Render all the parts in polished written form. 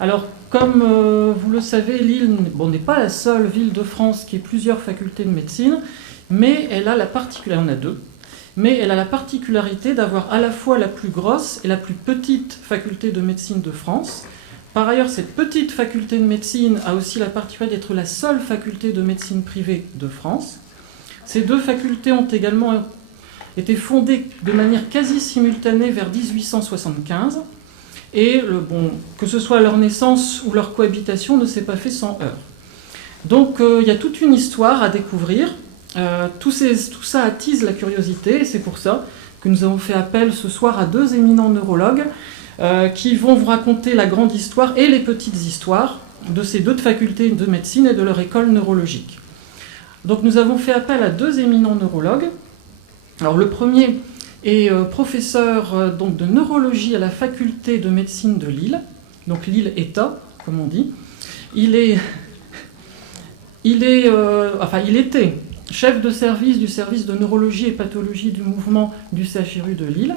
Alors, comme vous le savez, Lille n'est pas la seule ville de France qui ait plusieurs facultés de médecine, mais elle a la particularité, on a deux, mais elle a la particularité d'avoir à la fois la plus grosse et la plus petite faculté de médecine de France. Par ailleurs, cette petite faculté de médecine a aussi la particularité d'être la seule faculté de médecine privée de France. Ces deux facultés ont également été fondées de manière quasi simultanée vers 1875. Et que ce soit leur naissance ou leur cohabitation ne s'est pas fait sans heurts. Donc il y a toute une histoire à découvrir. Tout ça attise la curiosité, et c'est pour ça que nous avons fait appel ce soir à deux éminents neurologues qui vont vous raconter la grande histoire et les petites histoires de ces deux facultés de médecine et de leur école neurologique. Donc nous avons fait appel à deux éminents neurologues. Alors le premier est professeur de neurologie à la faculté de médecine de Lille, donc Lille-État, comme on dit. Il était chef de service du service de neurologie et pathologie du mouvement du CHRU de Lille.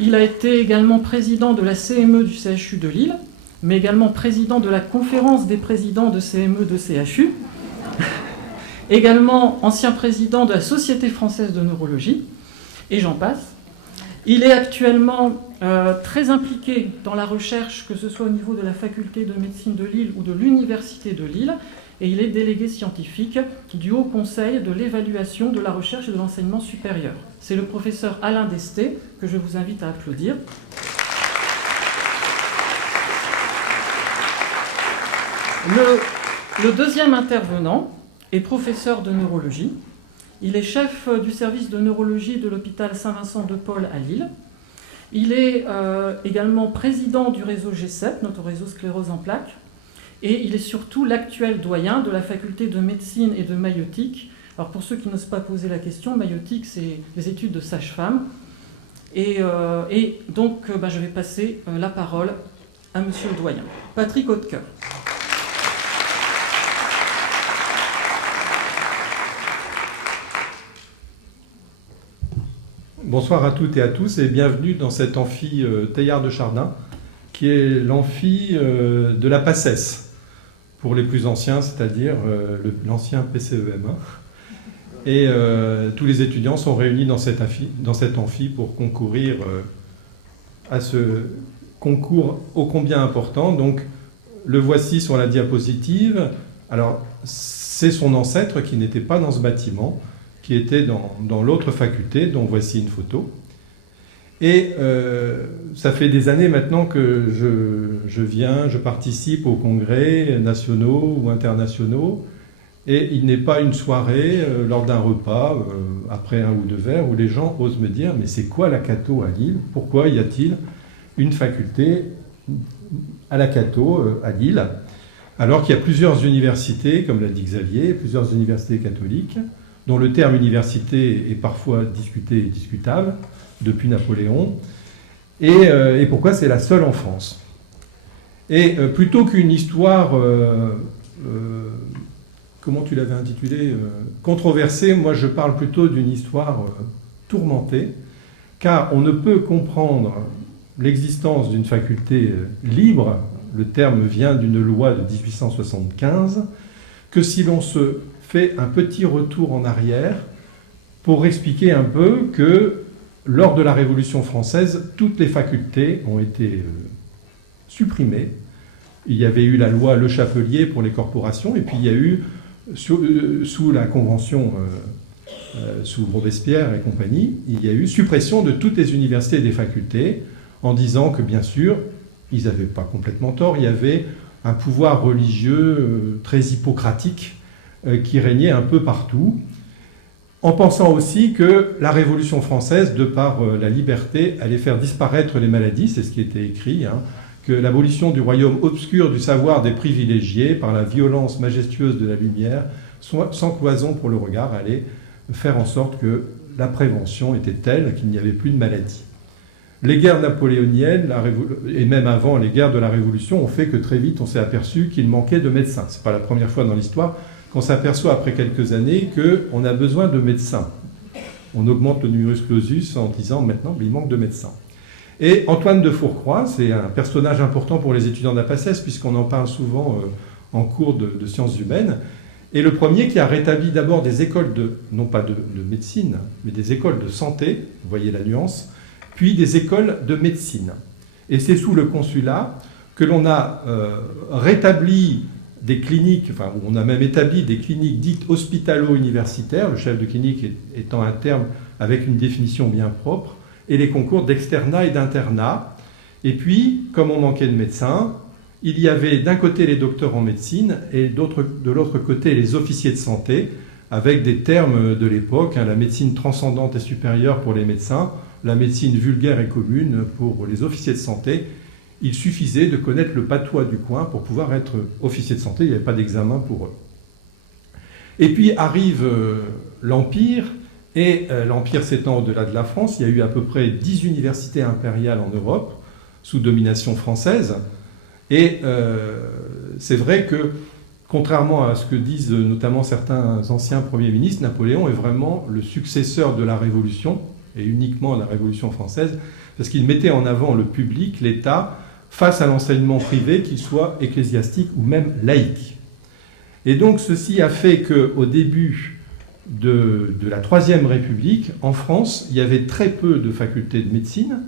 Il a été également président de la CME du CHU de Lille, mais également président de la conférence des présidents de CME de CHU, également ancien président de la Société française de neurologie, et j'en passe. Il est actuellement très impliqué dans la recherche, que ce soit au niveau de la faculté de médecine de Lille ou de l'université de Lille, et il est délégué scientifique du Haut Conseil de l'évaluation de la recherche et de l'enseignement supérieur. C'est le professeur Alain Desté, que je vous invite à applaudir. Le deuxième intervenant est professeur de neurologie. Il est chef du service de neurologie de l'hôpital Saint-Vincent-de-Paul à Lille. Il est également président du réseau G7, notre réseau sclérose en plaques. Et il est surtout l'actuel doyen de la faculté de médecine et de maïeutique. Alors pour ceux qui n'osent pas poser la question, maïeutique, c'est les études de sage-femme. Et donc je vais passer la parole à monsieur le doyen. Patrick Hautecoeur. Bonsoir à toutes et à tous et bienvenue dans cet amphi Teilhard de Chardin, qui est l'amphi de la PACES, pour les plus anciens, c'est-à-dire l'ancien PCEM. Et tous les étudiants sont réunis dans cet amphi pour concourir à ce concours ô combien important. Donc, le voici sur la diapositive. Alors, c'est son ancêtre qui n'était pas dans ce bâtiment, qui était dans l'autre faculté, dont voici une photo. Et ça fait des années maintenant que je participe aux congrès nationaux ou internationaux, et il n'est pas une soirée, lors d'un repas, après un ou deux verres, où les gens osent me dire « Mais c'est quoi la Cato à Lille? Pourquoi y a-t-il une faculté à la Cato à Lille ?» Alors qu'il y a plusieurs universités, comme l'a dit Xavier, plusieurs universités catholiques, dont le terme université est parfois discuté et discutable, depuis Napoléon, et pourquoi c'est la seule en France. Et plutôt qu'une histoire, comment tu l'avais intitulée, controversée, moi je parle plutôt d'une histoire tourmentée, car on ne peut comprendre l'existence d'une faculté libre, le terme vient d'une loi de 1875, que si l'on se fait un petit retour en arrière pour expliquer un peu que lors de la Révolution française, toutes les facultés ont été supprimées. Il y avait eu la loi Le Chapelier pour les corporations, et puis il y a eu, sous la Convention, sous Robespierre et compagnie, il y a eu suppression de toutes les universités et des facultés, en disant que, bien sûr, ils n'avaient pas complètement tort, il y avait un pouvoir religieux très hippocratique qui régnait un peu partout, en pensant aussi que la Révolution française, de par la liberté, allait faire disparaître les maladies, c'est ce qui était écrit, que l'abolition du royaume obscur du savoir des privilégiés, par la violence majestueuse de la lumière, sans cloison pour le regard, allait faire en sorte que la prévention était telle qu'il n'y avait plus de maladies. Les guerres napoléoniennes, et même avant les guerres de la Révolution, ont fait que très vite on s'est aperçu qu'il manquait de médecins. Ce n'est pas la première fois dans l'histoire qu'on s'aperçoit après quelques années qu'on a besoin de médecins. On augmente le numerus clausus en disant maintenant il manque de médecins. Et Antoine de Fourcroy, c'est un personnage important pour les étudiants de la PACES, puisqu'on en parle souvent en cours de sciences humaines, et le premier qui a rétabli d'abord des écoles non pas de médecine, mais des écoles de santé, vous voyez la nuance, puis des écoles de médecine. Et c'est sous le consulat que l'on a rétabli des cliniques, enfin on a même établi des cliniques dites hospitalo-universitaires, le chef de clinique étant un terme avec une définition bien propre, et les concours d'externat et d'internat. Et puis, comme on manquait de médecins, il y avait d'un côté les docteurs en médecine et de l'autre côté les officiers de santé, avec des termes de l'époque, la médecine transcendante et supérieure pour les médecins, la médecine vulgaire et commune pour les officiers de santé. Il suffisait de connaître le patois du coin pour pouvoir être officier de santé, il n'y avait pas d'examen pour eux. Et puis arrive l'Empire, et l'Empire s'étend au-delà de la France. Il y a eu à peu près 10 universités impériales en Europe, sous domination française. Et c'est vrai que, contrairement à ce que disent notamment certains anciens premiers ministres, Napoléon est vraiment le successeur de la Révolution, et uniquement de la Révolution française, parce qu'il mettait en avant le public, l'État, face à l'enseignement privé, qu'il soit ecclésiastique ou même laïque. Et donc ceci a fait qu'au début de la Troisième République, en France, il y avait très peu de facultés de médecine,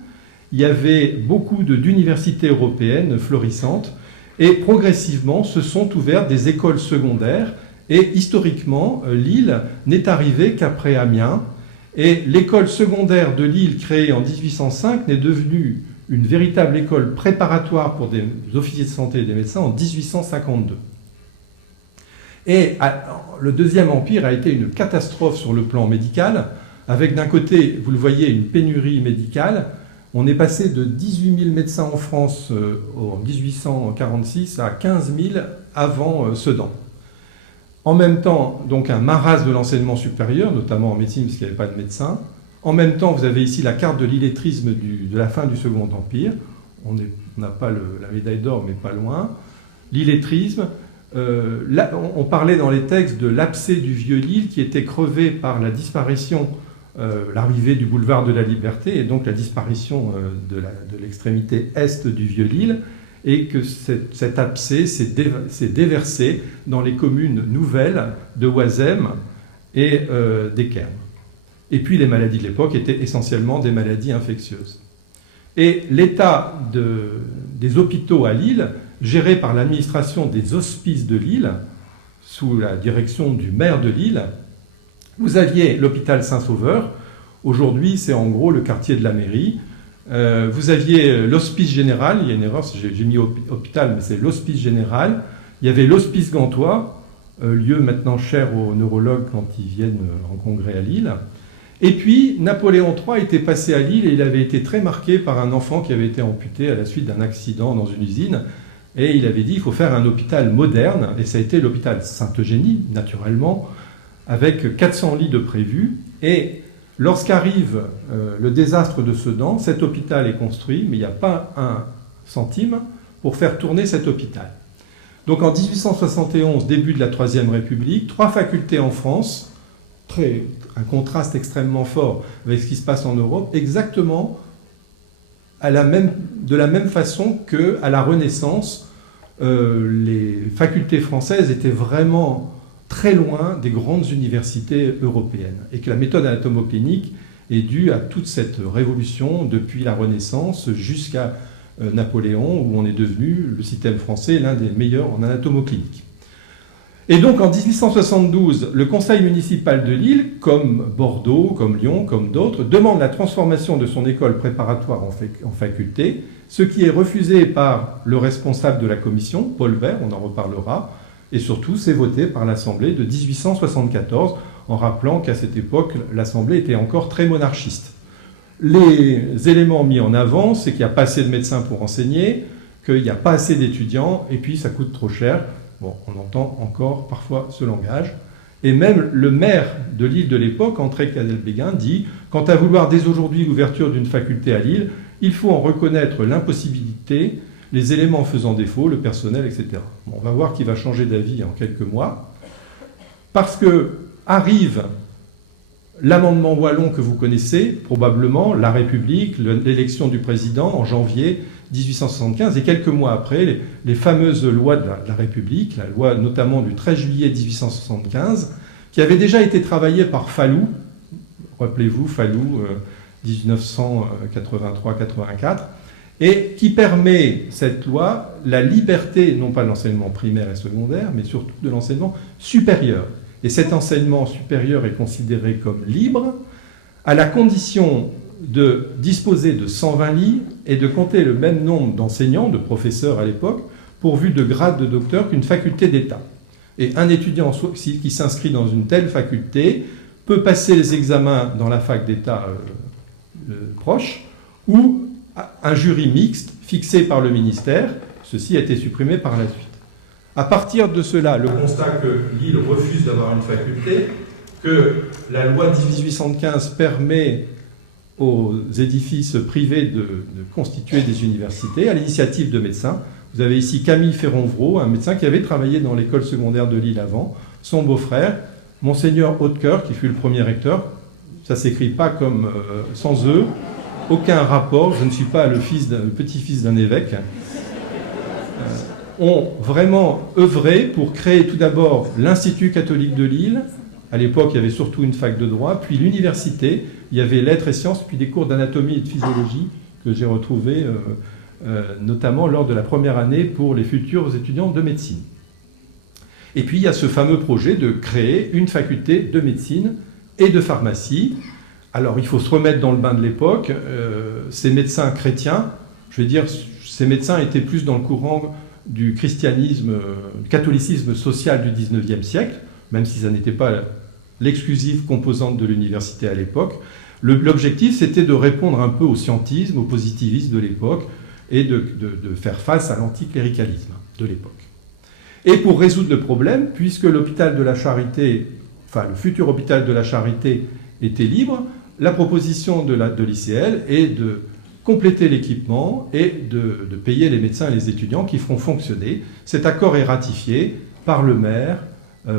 il y avait beaucoup d'universités européennes florissantes, et progressivement se sont ouvertes des écoles secondaires, et historiquement, Lille n'est arrivée qu'après Amiens, et l'école secondaire de Lille, créée en 1805, n'est devenue une véritable école préparatoire pour des officiers de santé et des médecins en 1852. Et le Deuxième Empire a été une catastrophe sur le plan médical, avec d'un côté, vous le voyez, une pénurie médicale. On est passé de 18 000 médecins en France en 1846 à 15 000 avant Sedan. En même temps, donc un marasme de l'enseignement supérieur, notamment en médecine, parce qu'il n'y avait pas de médecins. En même temps, vous avez ici la carte de l'illettrisme de la fin du Second Empire. On n'a pas la médaille d'or, mais pas loin. L'illettrisme. Là, on parlait dans les textes de l'abcès du Vieux-Lille qui était crevé par la disparition, l'arrivée du boulevard de la Liberté et donc la disparition de l'extrémité est du Vieux-Lille, et que cet abcès s'est déversé dans les communes nouvelles de Oisem et d'Équerre. Et puis les maladies de l'époque étaient essentiellement des maladies infectieuses. Et l'état des hôpitaux à Lille, géré par l'administration des hospices de Lille, sous la direction du maire de Lille, vous aviez l'hôpital Saint-Sauveur, aujourd'hui c'est en gros le quartier de la mairie. Vous aviez l'hospice général, il y a une erreur, j'ai mis hôpital, mais c'est l'hospice général. Il y avait l'hospice gantois, lieu maintenant cher aux neurologues quand ils viennent en congrès à Lille. Et puis, Napoléon III était passé à Lille et il avait été très marqué par un enfant qui avait été amputé à la suite d'un accident dans une usine. Et il avait dit qu'il faut faire un hôpital moderne, et ça a été l'hôpital Sainte-Eugénie, naturellement, avec 400 lits de prévus. Et lorsqu'arrive le désastre de Sedan, cet hôpital est construit, mais il n'y a pas un centime pour faire tourner cet hôpital. Donc en 1871, début de la Troisième République, 3 facultés en France, un contraste extrêmement fort avec ce qui se passe en Europe, exactement de la même façon qu'à la Renaissance, les facultés françaises étaient vraiment très loin des grandes universités européennes, et que la méthode anatomoclinique est due à toute cette révolution depuis la Renaissance jusqu'à Napoléon, où on est devenu, le système français, l'un des meilleurs en anatomoclinique. Et donc en 1872, le conseil municipal de Lille, comme Bordeaux, comme Lyon, comme d'autres, demande la transformation de son école préparatoire en faculté, ce qui est refusé par le responsable de la commission, Paul Vert, on en reparlera, et surtout c'est voté par l'Assemblée de 1874, en rappelant qu'à cette époque, l'Assemblée était encore très monarchiste. Les éléments mis en avant, c'est qu'il n'y a pas assez de médecins pour enseigner, qu'il n'y a pas assez d'étudiants, et puis ça coûte trop cher. Bon, on entend encore parfois ce langage. Et même le maire de Lille de l'époque, André Castelbéguin, dit « Quant à vouloir dès aujourd'hui l'ouverture d'une faculté à Lille, il faut en reconnaître l'impossibilité, les éléments faisant défaut, le personnel, etc. » Bon, on va voir qu'il va changer d'avis en quelques mois. Parce que arrive l'amendement Wallon que vous connaissez, probablement, la République, l'élection du président en janvier 1875, et quelques mois après, les fameuses lois de la République, la loi notamment du 13 juillet 1875, qui avait déjà été travaillée par Fallou, rappelez-vous, Fallou, 1983-84, et qui permet, cette loi, la liberté, non pas de l'enseignement primaire et secondaire, mais surtout de l'enseignement supérieur. Et cet enseignement supérieur est considéré comme libre, à la condition de disposer de 120 lits et de compter le même nombre d'enseignants, de professeurs à l'époque, pourvu de grade de docteur qu'une faculté d'État. Et un étudiant qui s'inscrit dans une telle faculté peut passer les examens dans la fac d'État proche, ou un jury mixte fixé par le ministère. Ceci a été supprimé par la suite. À partir de cela, le constat que Lille refuse d'avoir une faculté, que la loi de 1875 permet aux édifices privés de constituer des universités à l'initiative de médecins. Vous avez ici Camille Ferronvreau, un médecin qui avait travaillé dans l'école secondaire de Lille avant, son beau-frère, Monseigneur Hautecoeur, qui fut le premier recteur. Ça ne s'écrit pas comme sans eux, aucun rapport, je ne suis pas le petit-fils d'un évêque, ont vraiment œuvré pour créer tout d'abord l'Institut catholique de Lille. À l'époque, il y avait surtout une fac de droit, puis l'université, il y avait lettres et sciences, puis des cours d'anatomie et de physiologie que j'ai retrouvés notamment lors de la première année pour les futurs étudiants de médecine. Et puis il y a ce fameux projet de créer une faculté de médecine et de pharmacie. Alors il faut se remettre dans le bain de l'époque. Ces médecins chrétiens, je vais dire, ces médecins étaient plus dans le courant du christianisme, du catholicisme social du XIXe siècle, même si ça n'était pas l'exclusive composante de l'université à l'époque. L'objectif, c'était de répondre un peu au scientisme, au positivisme de l'époque, et de faire face à l'anticléricalisme de l'époque. Et pour résoudre le problème, puisque l'hôpital de la Charité, enfin le futur hôpital de la Charité était libre, la proposition de l'ICL est de compléter l'équipement et de payer les médecins et les étudiants qui feront fonctionner. Cet accord est ratifié par le maire,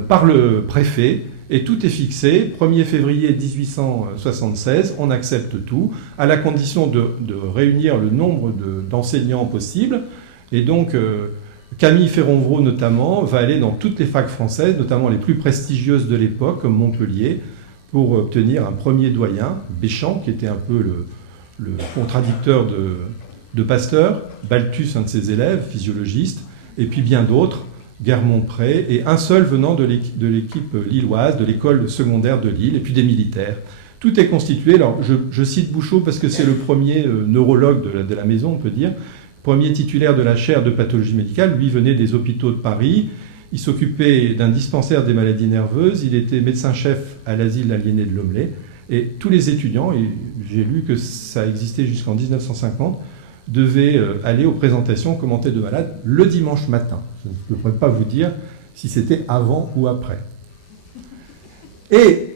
par le préfet, et tout est fixé. 1er février 1876, on accepte tout, à la condition de réunir le nombre d'enseignants possible. Et donc, Camille Ferronvreau, notamment, va aller dans toutes les facs françaises, notamment les plus prestigieuses de l'époque, comme Montpellier, pour obtenir un premier doyen, Béchamp, qui était un peu le contradicteur de Pasteur, Balthus, un de ses élèves, physiologiste, et puis bien d'autres, Guermont-Pré, et un seul venant de l'équipe lilloise, de l'école secondaire de Lille, et puis des militaires. Tout est constitué. Alors, je cite Bouchot parce que c'est le premier neurologue de la maison, on peut dire, premier titulaire de la chaire de pathologie médicale. Lui venait des hôpitaux de Paris. Il s'occupait d'un dispensaire des maladies nerveuses. Il était médecin-chef à l'asile aliéné de Lomelay. Et tous les étudiants, et j'ai lu que ça existait jusqu'en 1950, devaient aller aux présentations commentées de malades le dimanche matin. Je ne pourrais pas vous dire si c'était avant ou après. Et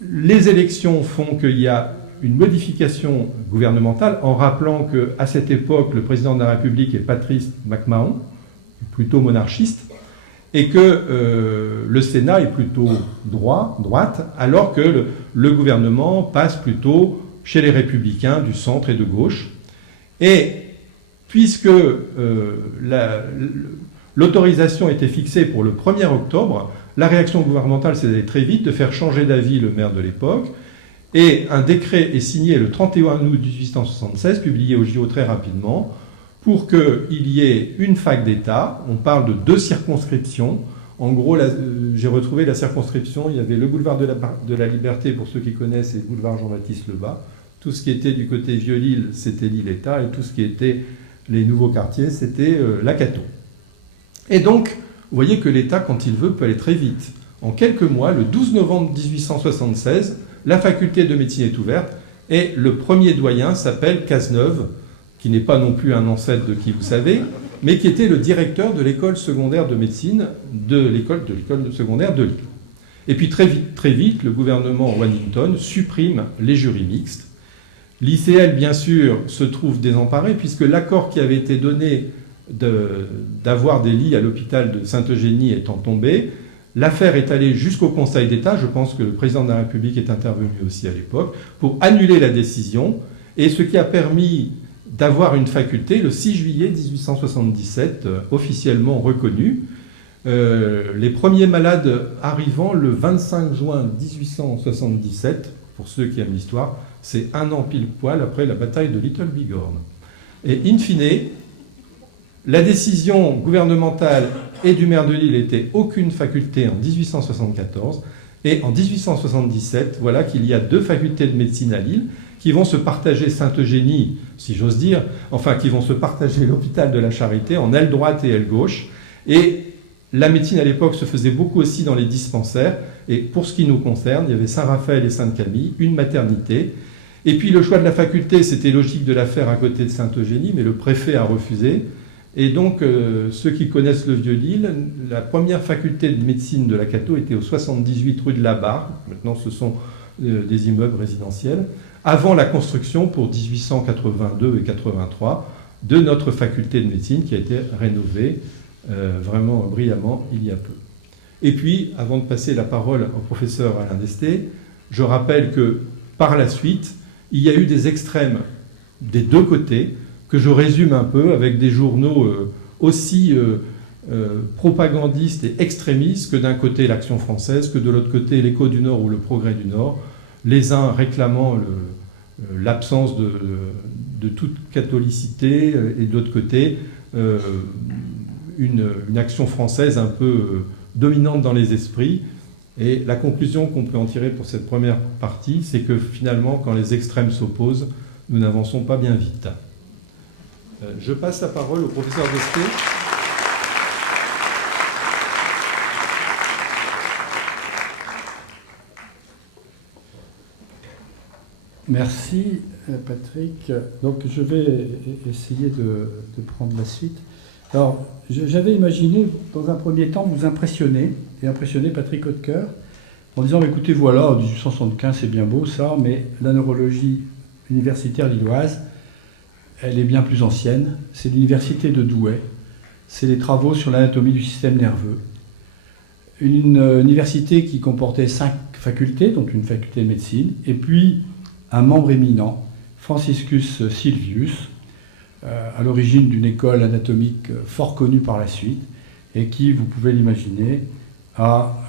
les élections font qu'il y a une modification gouvernementale en rappelant qu'à cette époque, le président de la République est Patrice MacMahon, plutôt monarchiste, et que le Sénat est plutôt droite, alors que le gouvernement passe plutôt chez les républicains du centre et de gauche. Et puisque l'autorisation était fixée pour le 1er octobre, la réaction gouvernementale s'est allée très vite de faire changer d'avis le maire de l'époque, et un décret est signé le 31 août 1876, publié au JO très rapidement, pour qu'il y ait une fac d'État. On parle de 2 circonscriptions. En gros, j'ai retrouvé la circonscription, il y avait le boulevard de la Liberté, pour ceux qui connaissent, et le boulevard Jean-Baptiste Lebas. Tout ce qui était du côté Vieux-Lille, c'était l'Île-État, et tout ce qui était les nouveaux quartiers, c'était la Cato. Et donc, vous voyez que l'État, quand il veut, peut aller très vite. En quelques mois, le 12 novembre 1876, la faculté de médecine est ouverte, et le premier doyen s'appelle Cazeneuve, qui n'est pas non plus un ancêtre de qui vous savez, mais qui était le directeur de l'école secondaire de médecine de l'école secondaire de Lille. Et puis très vite, le gouvernement Wellington supprime les jurys mixtes. L'ICL, bien sûr, se trouve désemparé, puisque l'accord qui avait été donné d'avoir des lits à l'hôpital de Sainte-Eugénie étant tombé, L'affaire est allée jusqu'au Conseil d'État, je pense que le président de la République est intervenu aussi à l'époque, pour annuler la décision, et ce qui a permis d'avoir une faculté le 6 juillet 1877, officiellement reconnue. Les premiers malades arrivant le 25 juin 1877, pour ceux qui aiment l'histoire, c'est un an pile poil après la bataille de Little Bighorn. Et in fine, la décision gouvernementale et du maire de Lille était aucune faculté en 1874. Et en 1877, voilà qu'il y a 2 facultés de médecine à Lille qui vont se partager Sainte-Eugénie, si j'ose dire, enfin qui vont se partager l'hôpital de la Charité en aile droite et aile gauche. Et la médecine à l'époque se faisait beaucoup aussi dans les dispensaires. Et pour ce qui nous concerne, il y avait Saint-Raphaël et Sainte-Camille, une maternité. Et puis le choix de la faculté, c'était logique de la faire à côté de Sainte-Eugénie, mais le préfet a refusé. Et donc, ceux qui connaissent le Vieux-Lille, la première faculté de médecine de la Cato était au 78 rue de la Barre. Maintenant, ce sont des immeubles résidentiels. Avant la construction, pour 1882 et 83, de notre faculté de médecine qui a été rénovée vraiment brillamment il y a peu. Et puis, avant de passer la parole au professeur Alain Desté, je rappelle que par la suite, il y a eu des extrêmes des 2 côtés, que je résume un peu avec des journaux aussi propagandistes et extrémistes que d'un côté l'Action française, que de l'autre côté l'Écho du Nord ou le Progrès du Nord, les uns réclamant l'absence de toute catholicité et de l'autre côté une action française un peu dominante dans les esprits. Et la conclusion qu'on peut en tirer pour cette première partie, c'est que finalement, quand les extrêmes s'opposent, nous n'avançons pas bien vite. Je passe la parole au professeur Desté. Merci Patrick. Donc je vais essayer de prendre la suite. Alors j'avais imaginé dans un premier temps vous impressionner et impressionner Patrick Hautecoeur en disant écoutez voilà 1875 c'est bien beau ça, mais la neurologie universitaire lilloise elle est bien plus ancienne. C'est l'université de Douai. C'est les travaux sur l'anatomie du système nerveux. Une université qui comportait 5 facultés, donc une faculté de médecine, et puis un membre éminent, Franciscus Silvius, à l'origine d'une école anatomique fort connue par la suite, et qui, vous pouvez l'imaginer, a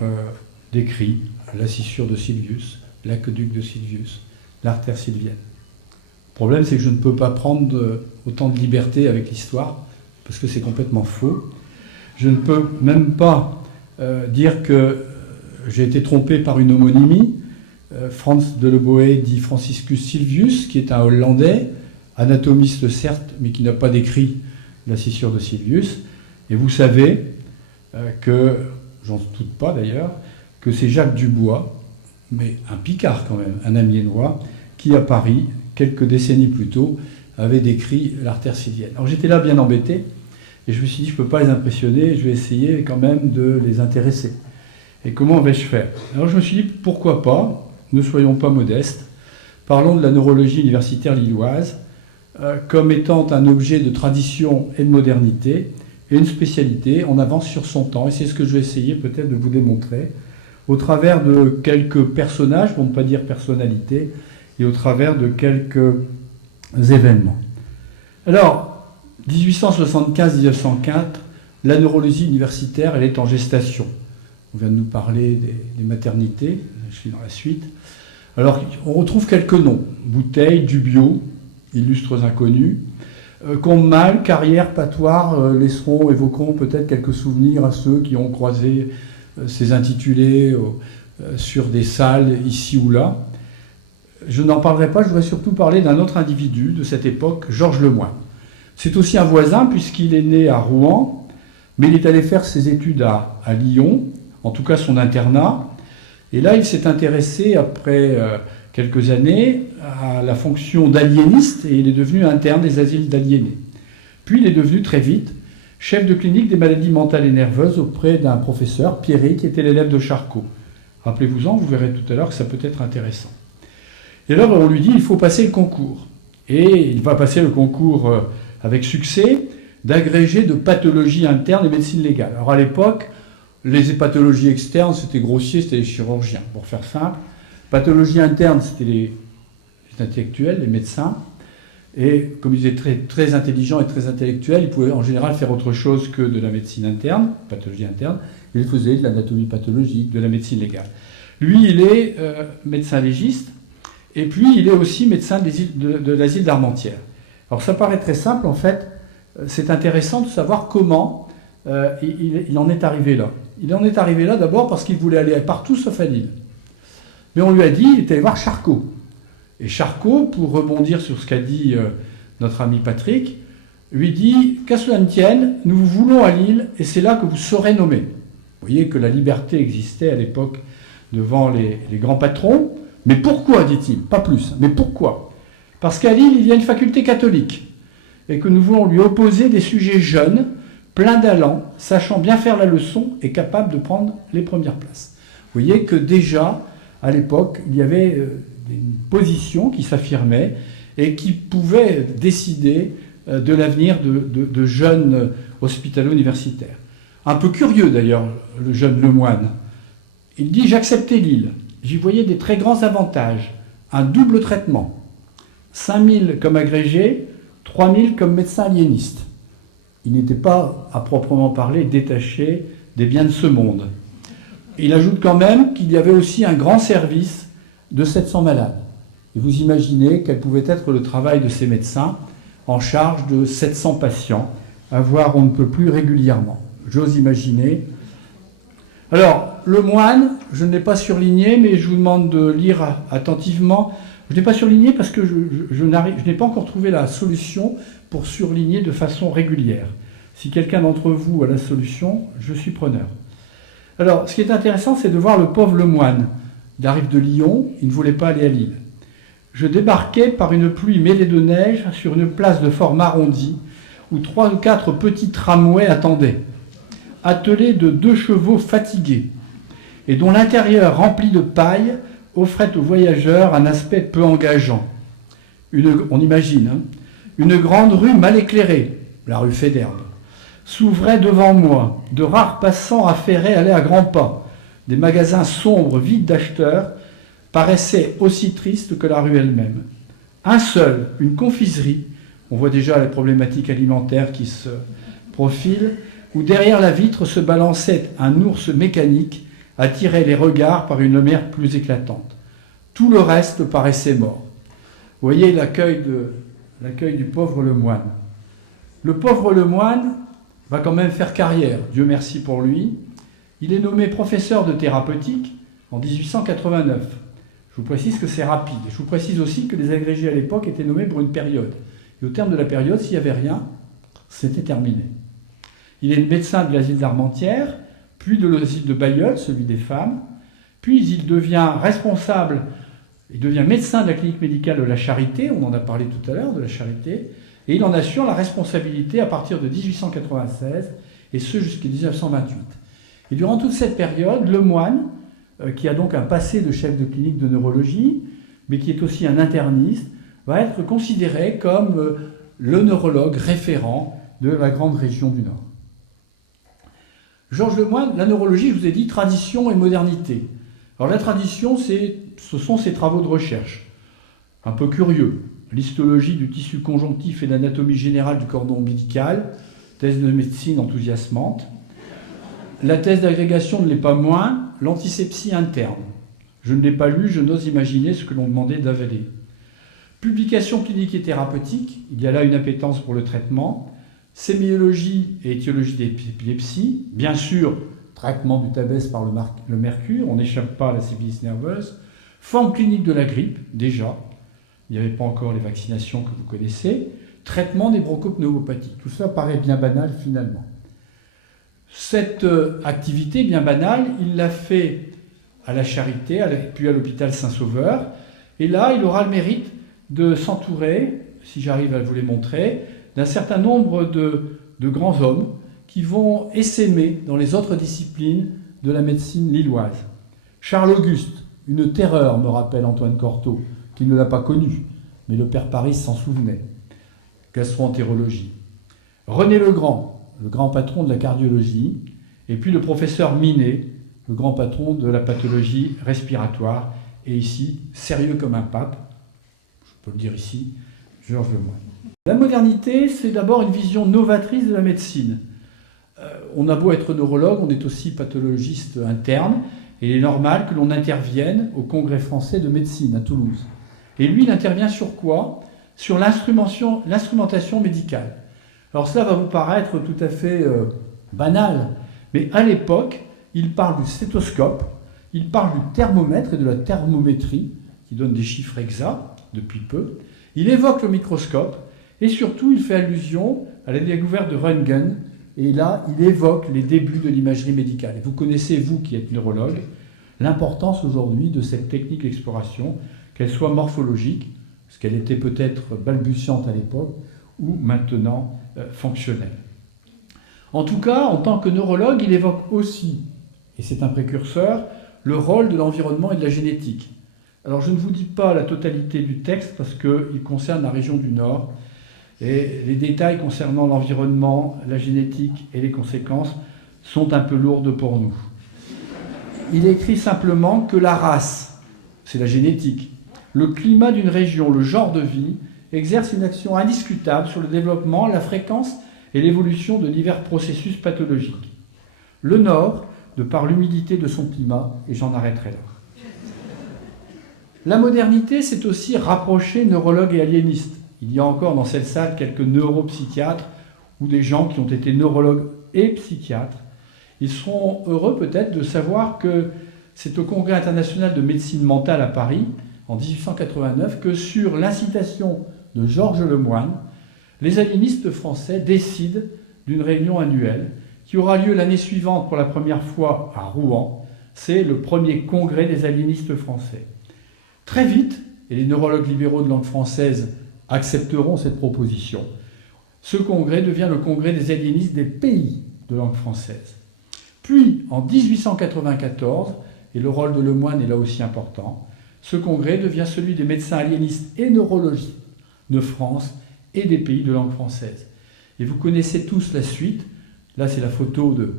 décrit la scissure de Silvius, l'aqueduc de Silvius, l'artère sylvienne. Le problème, c'est que je ne peux pas prendre autant de liberté avec l'histoire, parce que c'est complètement faux. Je ne peux même pas dire que j'ai été trompé par une homonymie. Franz de Leboé dit Franciscus Silvius, qui est un Hollandais, anatomiste certes, mais qui n'a pas décrit la scissure de Silvius. Et vous savez que, j'en doute pas d'ailleurs, que c'est Jacques Dubois, mais un Picard quand même, un Amiénois, qui à Paris, quelques décennies plus tôt, avait décrit l'artère sylvienne. Alors j'étais là bien embêté, et je me suis dit, je ne peux pas les impressionner, je vais essayer quand même de les intéresser. Et comment vais-je faire? Alors je me suis dit, pourquoi pas, ne soyons pas modestes, parlons de la neurologie universitaire lilloise comme étant un objet de tradition et de modernité, et une spécialité en avance sur son temps. Et c'est ce que je vais essayer peut-être de vous démontrer, au travers de quelques personnages, pour ne pas dire personnalités, et au travers de quelques événements. Alors, 1875-1904, la neurologie universitaire, elle est en gestation. On vient de nous parler des maternités, je suis dans la suite. Alors, on retrouve quelques noms. Bouteille, Dubiot, illustres inconnus. Combemal, Carrière, Patoire évoqueront peut-être quelques souvenirs à ceux qui ont croisé ces intitulés sur des salles ici ou là. Je n'en parlerai pas, je voudrais surtout parler d'un autre individu de cette époque, Georges Lemoine. C'est aussi un voisin puisqu'il est né à Rouen, mais il est allé faire ses études à Lyon, en tout cas son internat. Et là, il s'est intéressé, après quelques années, à la fonction d'aliéniste, et il est devenu interne des asiles d'aliénés. Puis il est devenu très vite chef de clinique des maladies mentales et nerveuses auprès d'un professeur, Pierry, qui était l'élève de Charcot. Rappelez-vous-en, vous verrez tout à l'heure que ça peut être intéressant. Et alors on lui dit, il faut passer le concours. Et il va passer le concours avec succès d'agrégé de pathologie interne et médecine légale. Alors à l'époque, Les pathologies externes, c'était grossier, c'était les chirurgiens, pour faire simple. Pathologie interne, c'était les intellectuels, les médecins. Et comme ils étaient très, très intelligents et très intellectuels, ils pouvaient en général faire autre chose que de la médecine interne, pathologie interne. Ils faisaient de l'anatomie pathologique, de la médecine légale. Lui, il est médecin légiste, et puis il est aussi médecin de l'asile d'Armentières. Alors ça paraît très simple, en fait. C'est intéressant de savoir comment il en est arrivé là. Il en est arrivé là d'abord parce qu'il voulait aller partout sauf à Lille. Mais on lui a dit, il était allé voir Charcot. Et Charcot, pour rebondir sur ce qu'a dit notre ami Patrick, lui dit « Qu'à cela ne tienne, nous vous voulons à Lille et c'est là que vous serez nommé. » Vous voyez que la liberté existait à l'époque devant les grands patrons. Mais pourquoi, dit-il? Pas plus. Mais pourquoi? Parce qu'à Lille, il y a une faculté catholique et que nous voulons lui opposer des sujets jeunes, pleins d'allant, sachant bien faire la leçon et capables de prendre les premières places. Vous voyez que déjà, à l'époque, il y avait une position qui s'affirmait et qui pouvait décider de l'avenir de jeunes hospitalo-universitaires. Un peu curieux d'ailleurs, le jeune Lemoine. Il dit « J'acceptais Lille. J'y voyais des très grands avantages. Un double traitement. 5000 comme agrégé, 3000 comme médecin aliéniste. » Il n'était pas, à proprement parler, détaché des biens de ce monde. Il ajoute quand même qu'il y avait aussi un grand service de 700 malades. Et vous imaginez quel pouvait être le travail de ces médecins en charge de 700 patients, à voir on ne peut plus régulièrement. J'ose imaginer. Alors, Lemoine, je ne l'ai pas surligné, mais je vous demande de lire attentivement. Je ne l'ai pas surligné parce que je n'ai pas encore trouvé la solution pour surligner de façon régulière. Si quelqu'un d'entre vous a la solution, je suis preneur. Alors, ce qui est intéressant, c'est de voir le pauvre Lemoine. Il arrive de Lyon, il ne voulait pas aller à Lille. Je débarquais par une pluie mêlée de neige sur une place de forme arrondie où 3 ou 4 petits tramways attendaient, attelés de 2 chevaux fatigués, et dont l'intérieur rempli de paille offrait aux voyageurs un aspect peu engageant. On imagine, hein, une grande rue mal éclairée, la rue Féderbe, s'ouvrait devant moi, de rares passants affairés allaient à grands pas, des magasins sombres vides d'acheteurs paraissaient aussi tristes que la rue elle-même. Un seul, une confiserie, on voit déjà les problématiques alimentaires qui se profilent, où derrière la vitre se balançait un ours mécanique, attirait les regards par une lumière plus éclatante. Tout le reste paraissait mort. Vous voyez l'accueil du pauvre Lemoine. Le pauvre Lemoine va quand même faire carrière, Dieu merci pour lui. Il est nommé professeur de thérapeutique en 1889. Je vous précise que c'est rapide. Et je vous précise aussi que les agrégés à l'époque étaient nommés pour une période. Et au terme de la période, s'il n'y avait rien, c'était terminé. Il est médecin de l'asile d'Armentières, puis de l'asile de Bailleul, celui des femmes. Puis il devient responsable, il devient médecin de la clinique médicale de la Charité, on en a parlé tout à l'heure, de la Charité, et il en assure la responsabilité à partir de 1896, et ce jusqu'à 1928. Et durant toute cette période, Lemoine, qui a donc un passé de chef de clinique de neurologie, mais qui est aussi un interniste, va être considéré comme le neurologue référent de la grande région du Nord. Georges Lemoine, la neurologie, je vous ai dit, tradition et modernité. Alors la tradition, ce sont ses travaux de recherche. Un peu curieux. L'histologie du tissu conjonctif et l'anatomie générale du cordon ombilical, thèse de médecine enthousiasmante. La thèse d'agrégation ne l'est pas moins, l'antisepsie interne. Je ne l'ai pas lu, je n'ose imaginer ce que l'on demandait d'avaler. Publication clinique et thérapeutique, il y a là une appétence pour le traitement. Sémiologie et étiologie d'épilepsie, bien sûr, traitement du tabès par le mercure, on n'échappe pas à la syphilis nerveuse. Forme clinique de la grippe, déjà, il n'y avait pas encore les vaccinations que vous connaissez. Traitement des bronchopneumopathies, tout ça paraît bien banal finalement. Cette activité bien banale, il l'a fait à la Charité, puis à l'hôpital Saint-Sauveur, et là, il aura le mérite de s'entourer, si j'arrive à vous les montrer, d'un certain nombre de grands hommes qui vont essaimer dans les autres disciplines de la médecine lilloise. Charles Auguste, une terreur, me rappelle Antoine Cortot, qui ne l'a pas connu, mais le père Paris s'en souvenait. Gastro-entérologie. René Legrand, le grand patron de la cardiologie, Et puis le professeur Minet, le grand patron de la pathologie respiratoire, et ici, sérieux comme un pape, je peux le dire ici, Georges Lemoine. La modernité, c'est d'abord une vision novatrice de la médecine. On a beau être neurologue, on est aussi pathologiste interne, et il est normal que l'on intervienne au Congrès français de médecine à Toulouse. Et lui, il intervient sur quoi? Sur l'instrumentation médicale. Alors cela va vous paraître tout à fait banal, mais à l'époque, il parle du stéthoscope, il parle du thermomètre et de la thermométrie, qui donne des chiffres exacts depuis peu. Il évoque le microscope, et surtout, il fait allusion à la découverte de Röntgen, et là, il évoque les débuts de l'imagerie médicale. Et vous connaissez, vous qui êtes neurologue, l'importance aujourd'hui de cette technique d'exploration, qu'elle soit morphologique, parce qu'elle était peut-être balbutiante à l'époque, ou maintenant fonctionnelle. En tout cas, en tant que neurologue, il évoque aussi, et c'est un précurseur, le rôle de l'environnement et de la génétique. Alors je ne vous dis pas la totalité du texte parce qu'il concerne la région du Nord, et les détails concernant l'environnement, la génétique et les conséquences sont un peu lourdes pour nous. Il écrit simplement que la race, c'est la génétique, le climat d'une région, le genre de vie, exerce une action indiscutable sur le développement, la fréquence et l'évolution de divers processus pathologiques. Le Nord, de par l'humidité de son climat, et j'en arrêterai là. La modernité, c'est aussi rapprocher neurologues et aliénistes. Il y a encore dans cette salle quelques neuropsychiatres ou des gens qui ont été neurologues et psychiatres. Ils seront heureux peut-être de savoir que c'est au Congrès international de médecine mentale à Paris, en 1889, que sur l'incitation de Georges Lemoine, les aliénistes français décident d'une réunion annuelle qui aura lieu l'année suivante pour la première fois à Rouen. C'est le premier congrès des aliénistes français. Très vite, et les neurologues libéraux de langue française accepteront cette proposition, ce congrès devient le congrès des aliénistes des pays de langue française. Puis, en 1894, et le rôle de Lemoine est là aussi important, ce congrès devient celui des médecins aliénistes et neurologistes de France et des pays de langue française. Et vous connaissez tous la suite. Là, c'est la photo de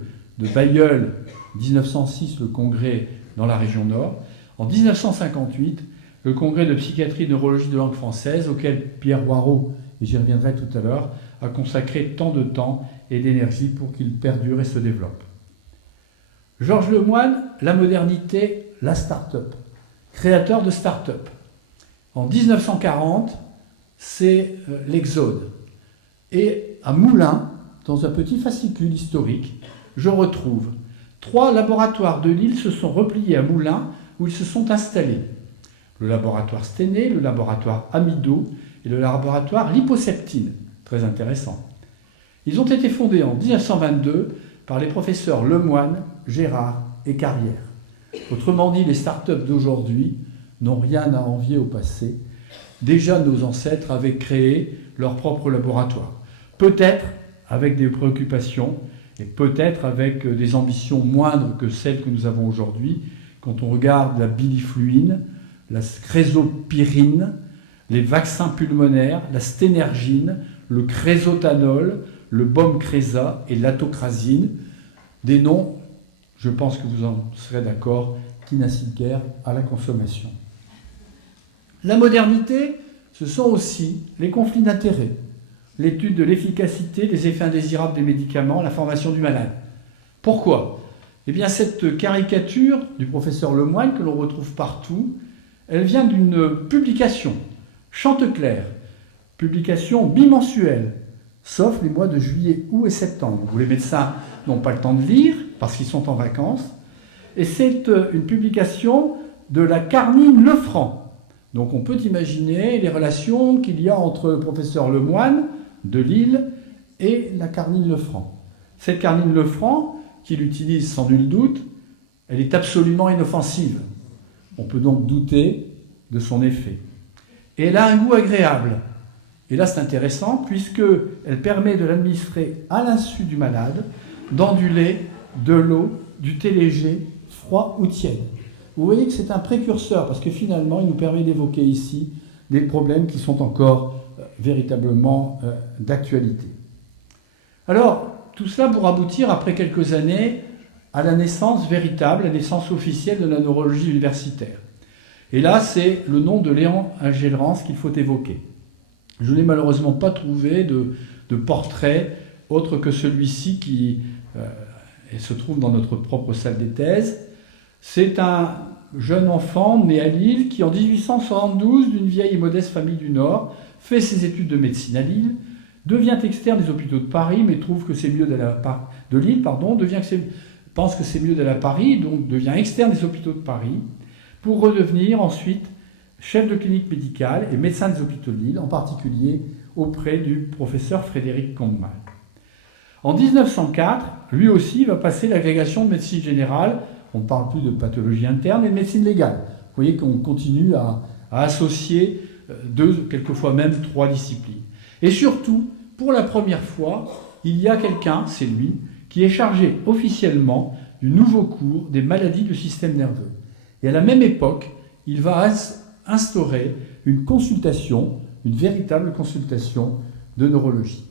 Bailleul, 1906, le congrès dans la région Nord. En 1958, le congrès de psychiatrie et neurologie de langue française, auquel Pierre Warraud, et j'y reviendrai tout à l'heure, a consacré tant de temps et d'énergie pour qu'il perdure et se développe. Georges Lemoine, la modernité, la start-up, créateur de start-up. En 1940, c'est l'Exode. Et à Moulins, dans un petit fascicule historique, je retrouve 3 laboratoires de Lille se sont repliés à Moulins où ils se sont installés. Le laboratoire Stenay, le laboratoire Amido et le laboratoire Liposeptine. Très intéressant. Ils ont été fondés en 1922 par les professeurs Lemoine, Gérard et Carrière. Autrement dit, les start-up d'aujourd'hui n'ont rien à envier au passé. Déjà, nos ancêtres avaient créé leur propre laboratoire. Peut-être avec des préoccupations et peut-être avec des ambitions moindres que celles que nous avons aujourd'hui. Quand on regarde la bilifluine, la chrésopyrine, les vaccins pulmonaires, la sténergine, le crésotanol, le bomcrésa et l'atocrasine, des noms, je pense que vous en serez d'accord, qui n'incitent guère à la consommation. La modernité, ce sont aussi les conflits d'intérêts, l'étude de l'efficacité, des effets indésirables des médicaments, la formation du malade. Pourquoi? Eh bien, cette caricature du professeur Lemoine, que l'on retrouve partout, elle vient d'une publication, Chanteclair, publication bimensuelle, sauf les mois de juillet, août et septembre, où les médecins n'ont pas le temps de lire, parce qu'ils sont en vacances. Et c'est une publication de la Carmine Lefranc. Donc on peut imaginer les relations qu'il y a entre le professeur Lemoine de Lille et la Carmine Lefranc. Cette Carmine Lefranc, qu'il utilise sans nul doute, elle est absolument inoffensive. On peut donc douter de son effet. Et elle a un goût agréable. Et là, c'est intéressant, puisqu'elle permet de l'administrer à l'insu du malade dans du lait, de l'eau, du thé léger, froid ou tiède. Vous voyez que c'est un précurseur, parce que finalement, il nous permet d'évoquer ici des problèmes qui sont encore véritablement d'actualité. Alors, tout cela pour aboutir, après quelques années, à la naissance véritable, la naissance officielle de la neurologie universitaire. Et là, c'est le nom de Léon Engelrens qu'il faut évoquer. Je n'ai malheureusement pas trouvé de portrait autre que celui-ci qui se trouve dans notre propre salle des thèses. C'est un jeune enfant né à Lille qui, en 1872, d'une vieille et modeste famille du Nord, fait ses études de médecine à Lille, devient externe des hôpitaux de Paris, mais trouve que c'est mieux d'aller à de Lille, pense que c'est mieux d'aller à Paris, donc devient externe des hôpitaux de Paris, pour redevenir ensuite chef de clinique médicale et médecin des hôpitaux de Lille, en particulier auprès du professeur Frédéric Combemal. En 1904, lui aussi va passer l'agrégation de médecine générale, on ne parle plus de pathologie interne, et de médecine légale. Vous voyez qu'on continue à associer deux, quelquefois même trois disciplines. Et surtout, pour la première fois, il y a quelqu'un, c'est lui, qui est chargé officiellement du nouveau cours des maladies du système nerveux. Et à la même époque, il va instaurer une consultation, une véritable consultation de neurologie.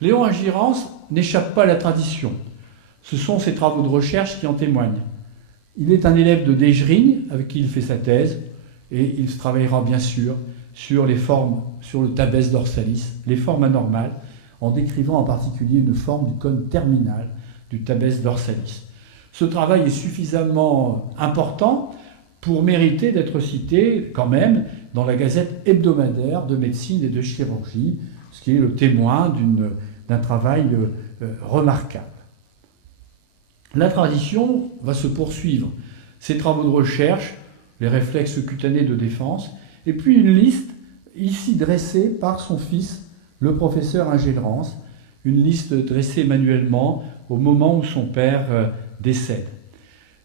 Léon Engelrens n'échappe pas à la tradition. Ce sont ses travaux de recherche qui en témoignent. Il est un élève de Desjering, avec qui il fait sa thèse, et il travaillera bien sûr sur les formes, sur le tabes dorsalis, les formes anormales, en décrivant en particulier une forme du cône terminal du tabes dorsalis. Ce travail est suffisamment important pour mériter d'être cité quand même dans la Gazette hebdomadaire de médecine et de chirurgie, ce qui est le témoin d'un travail remarquable. La tradition va se poursuivre. Ses travaux de recherche, les réflexes cutanés de défense, et puis une liste ici dressée par son fils, le professeur Engelrens, une liste dressée manuellement au moment où son père décède.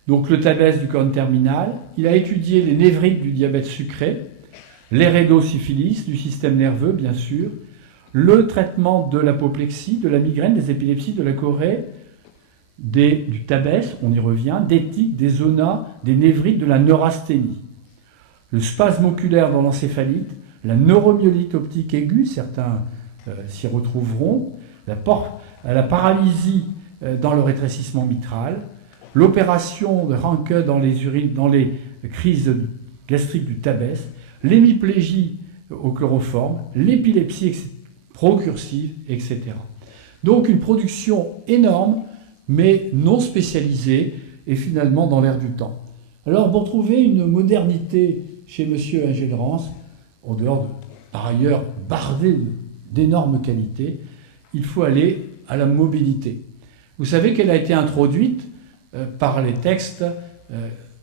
Donc le tabes du cône terminal, il a étudié les névrites du diabète sucré, l'hérédosyphilis du système nerveux bien sûr, le traitement de l'apoplexie, de la migraine, des épilepsies, de la chorée, du tabes, on y revient, des tics, des zonas, des névrites, de la neurasthénie. Le spasme oculaire dans l'encéphalite, la neuromyélite optique aiguë, certains s'y retrouveront, la paralysie dans le rétrécissement mitral, l'opération de Ranke dans les crises gastriques du tabes, l'hémiplégie au chloroforme, l'épilepsie procursive, etc. Donc une production énorme, mais non spécialisée et finalement dans l'air du temps. Alors pour trouver une modernité chez M. Engelrens, en dehors de, par ailleurs, bardé d'énormes qualités, il faut aller à la mobilité. Vous savez qu'elle a été introduite par les textes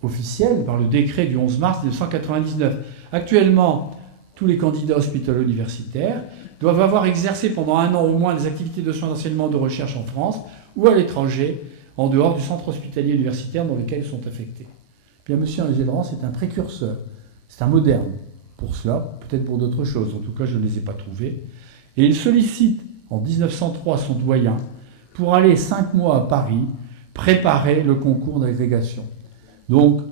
officiels, par le décret du 11 mars 1999. Actuellement, tous les candidats hospitalo-universitaires doivent avoir exercé pendant 1 an au moins des activités de soins d'enseignement de recherche en France ou à l'étranger, en dehors du centre hospitalier universitaire dans lequel ils sont affectés. Puis M. Engelrens est un précurseur, c'est un moderne pour cela, peut-être pour d'autres choses, en tout cas je ne les ai pas trouvés. Et il sollicite en 1903 son doyen pour aller 5 mois à Paris préparer le concours d'agrégation. Donc,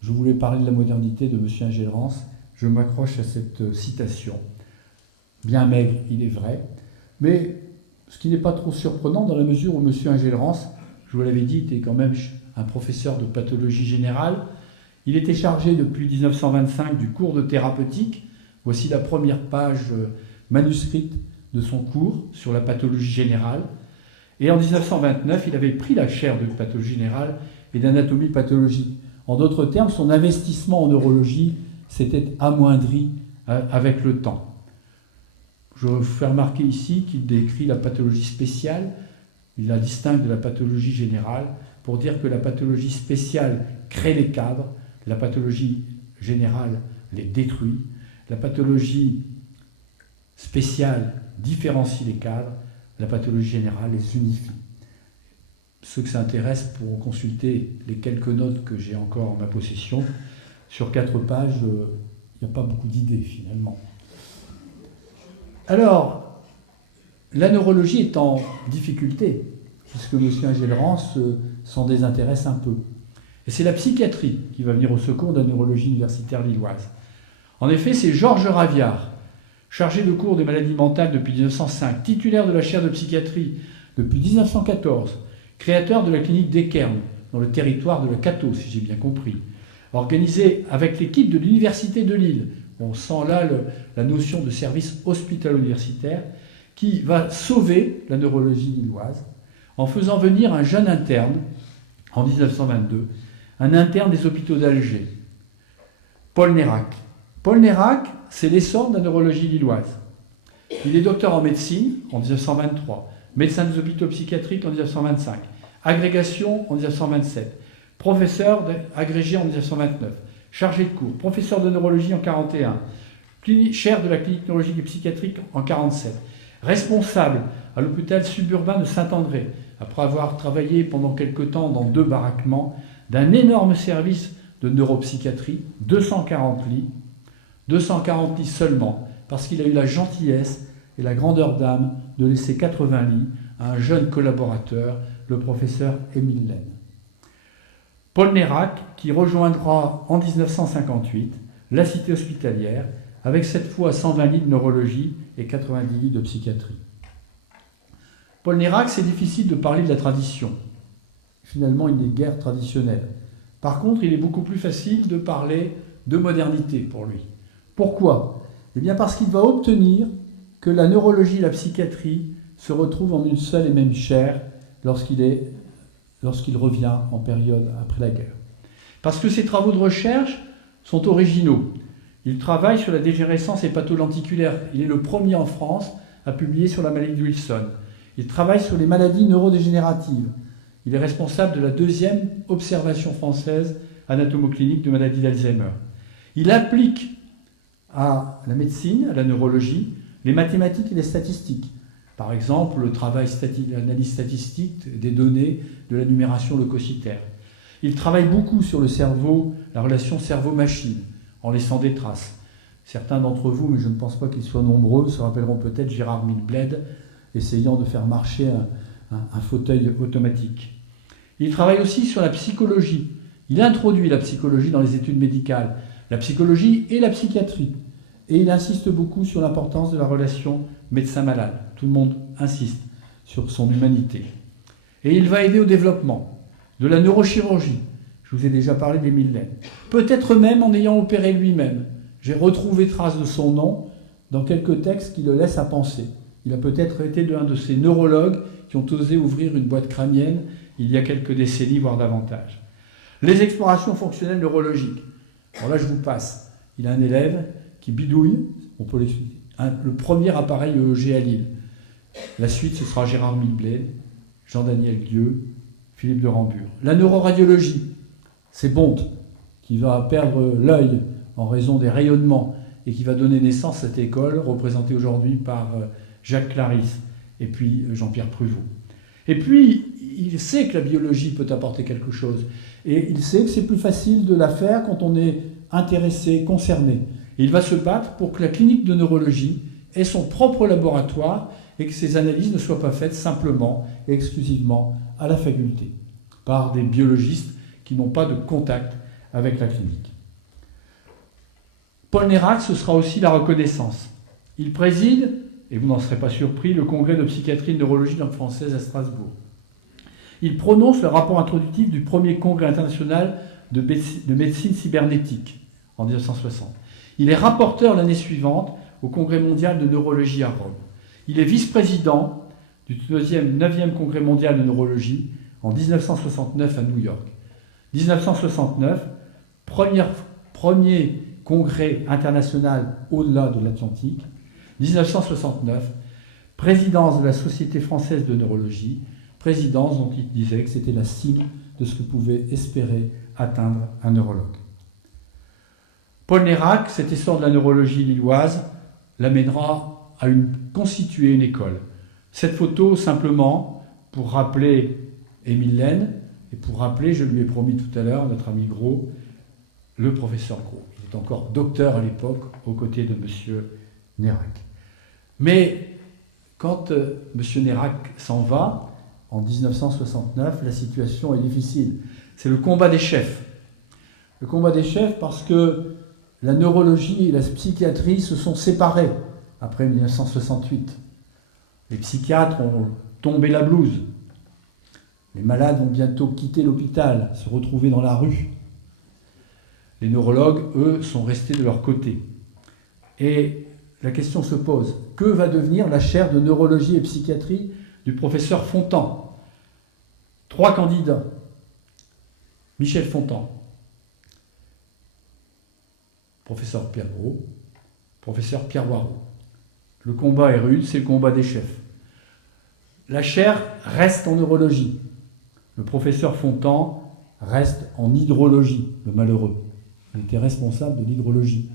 je voulais parler de la modernité de M. Engelrens, je m'accroche à cette citation. Bien maigre, il est vrai, mais ce qui n'est pas trop surprenant dans la mesure où M. Engelrens, je vous l'avais dit, était quand même un professeur de pathologie générale. Il était chargé depuis 1925 du cours de thérapeutique. Voici la première page manuscrite de son cours sur la pathologie générale. Et en 1929, il avait pris la chaire de pathologie générale et d'anatomie pathologique. En d'autres termes, son investissement en neurologie s'était amoindri avec le temps. Je vous fais remarquer ici qu'il décrit la pathologie spéciale, il la distingue de la pathologie générale, pour dire que la pathologie spéciale crée les cadres, la pathologie générale les détruit, la pathologie spéciale différencie les cadres, la pathologie générale les unifie. Ceux que ça intéresse pourront consulter les quelques notes que j'ai encore en ma possession. Sur 4 pages, il n'y a pas beaucoup d'idées finalement. Alors, la neurologie est en difficulté, puisque M. Engelrens s'en désintéresse un peu. Et c'est la psychiatrie qui va venir au secours de la neurologie universitaire lilloise. En effet, c'est Georges Raviard, chargé de cours des maladies mentales depuis 1905, titulaire de la chaire de psychiatrie depuis 1914, créateur de la clinique d'Ekern, dans le territoire de la Cato, si j'ai bien compris, organisé avec l'équipe de l'Université de Lille. On sent là la notion de service hospitalo-universitaire, qui va sauver la neurologie lilloise en faisant venir un jeune interne, en 1922, un interne des hôpitaux d'Alger, Paul Nérac. Paul Nérac, c'est l'essor de la neurologie lilloise. Il est docteur en médecine en 1923, médecin des hôpitaux psychiatriques en 1925, agrégation en 1927, professeur agrégé en 1929, chargé de cours, professeur de neurologie en 1941, chaire de la clinique neurologique et psychiatrique en 1947, responsable à l'hôpital suburbain de Saint-André, après avoir travaillé pendant quelque temps dans 2 baraquements, d'un énorme service de neuropsychiatrie, 240 lits seulement, parce qu'il a eu la gentillesse et la grandeur d'âme de laisser 80 lits à un jeune collaborateur, le professeur Émile Laine. Paul Nérac, qui rejoindra en 1958 la cité hospitalière, avec cette fois 120 lits de neurologie et 90 lits de psychiatrie. Paul Nérac, c'est difficile de parler de la tradition. Finalement, il n'est guère traditionnel. Par contre, il est beaucoup plus facile de parler de modernité pour lui. Pourquoi ? Eh bien parce qu'il va obtenir que la neurologie et la psychiatrie se retrouvent en une seule et même chaire lorsqu'il revient en période après la guerre. Parce que ses travaux de recherche sont originaux. Il travaille sur la dégénérescence hépatolenticulaire. Il est le premier en France à publier sur la maladie de Wilson. Il travaille sur les maladies neurodégénératives. Il est responsable de la 2e observation française anatomoclinique de maladie d'Alzheimer. Il applique à la médecine, à la neurologie, les mathématiques et les statistiques. Par exemple, le travail l'analyse statistique des données de la numération leucocytaire. Il travaille beaucoup sur le cerveau, la relation cerveau-machine, en laissant des traces. Certains d'entre vous, mais je ne pense pas qu'ils soient nombreux, se rappelleront peut-être Gérard Milbled essayant de faire marcher un fauteuil automatique. Il travaille aussi sur la psychologie. Il introduit la psychologie dans les études médicales, la psychologie et la psychiatrie. Et il insiste beaucoup sur l'importance de la relation médecin-malade. Tout le monde insiste sur son humanité. Et il va aider au développement de la neurochirurgie. Je vous ai déjà parlé d'Émile Laine. Peut-être même en ayant opéré lui-même. J'ai retrouvé trace de son nom dans quelques textes qui le laissent à penser. Il a peut-être été l'un de ces neurologues qui ont osé ouvrir une boîte crânienne il y a quelques décennies, voire davantage. Les explorations fonctionnelles neurologiques. Alors là, je vous passe. Il a un élève qui bidouille, on peut l'expliquer, le premier appareil EEG à Lille. La suite, ce sera Gérard Milbled, Jean-Daniel Guieux, Philippe de Rambure. La neuroradiologie, c'est Bonte qui va perdre l'œil en raison des rayonnements et qui va donner naissance à cette école, représentée aujourd'hui par Jacques Clarisse et puis Jean-Pierre Pruvot. Et puis, il sait que la biologie peut apporter quelque chose. Et il sait que c'est plus facile de la faire quand on est intéressé, concerné. Et il va se battre pour que la clinique de neurologie ait son propre laboratoire et que ces analyses ne soient pas faites simplement et exclusivement à la faculté, par des biologistes qui n'ont pas de contact avec la clinique. Paul Nérac, ce sera aussi la reconnaissance. Il préside, et vous n'en serez pas surpris, le congrès de psychiatrie et de neurologie langue française à Strasbourg. Il prononce le rapport introductif du premier congrès international de médecine cybernétique en 1960. Il est rapporteur l'année suivante au congrès mondial de neurologie à Rome. Il est vice-président du 9e congrès mondial de neurologie en 1969 à New York. 1969, premier congrès international au-delà de l'Atlantique. 1969, présidence de la Société française de neurologie, présidence dont il disait que c'était la cime de ce que pouvait espérer atteindre un neurologue. Paul Nérac, cet essor de la neurologie lilloise, l'amènera à constituer une école. Cette photo, simplement, pour rappeler Émile Laine, et pour rappeler, je lui ai promis tout à l'heure, notre ami Gros, le professeur Gros. Il est encore docteur à l'époque, aux côtés de M. Nérac. Mais quand M. Nérac s'en va, en 1969, la situation est difficile. C'est le combat des chefs. Le combat des chefs parce que la neurologie et la psychiatrie se sont séparées après 1968. Les psychiatres ont tombé la blouse. Les malades vont bientôt quitter l'hôpital, se retrouver dans la rue. Les neurologues, eux, sont restés de leur côté. Et la question se pose, que va devenir la chaire de neurologie et psychiatrie du professeur Fontan? 3 candidats. Michel Fontan, professeur Pierre Gros, professeur Pierre Warraud. Le combat est rude, c'est le combat des chefs. La chaire reste en neurologie. Le professeur Fontan reste en hydrologie, le malheureux. Il était responsable de l'hydrologie.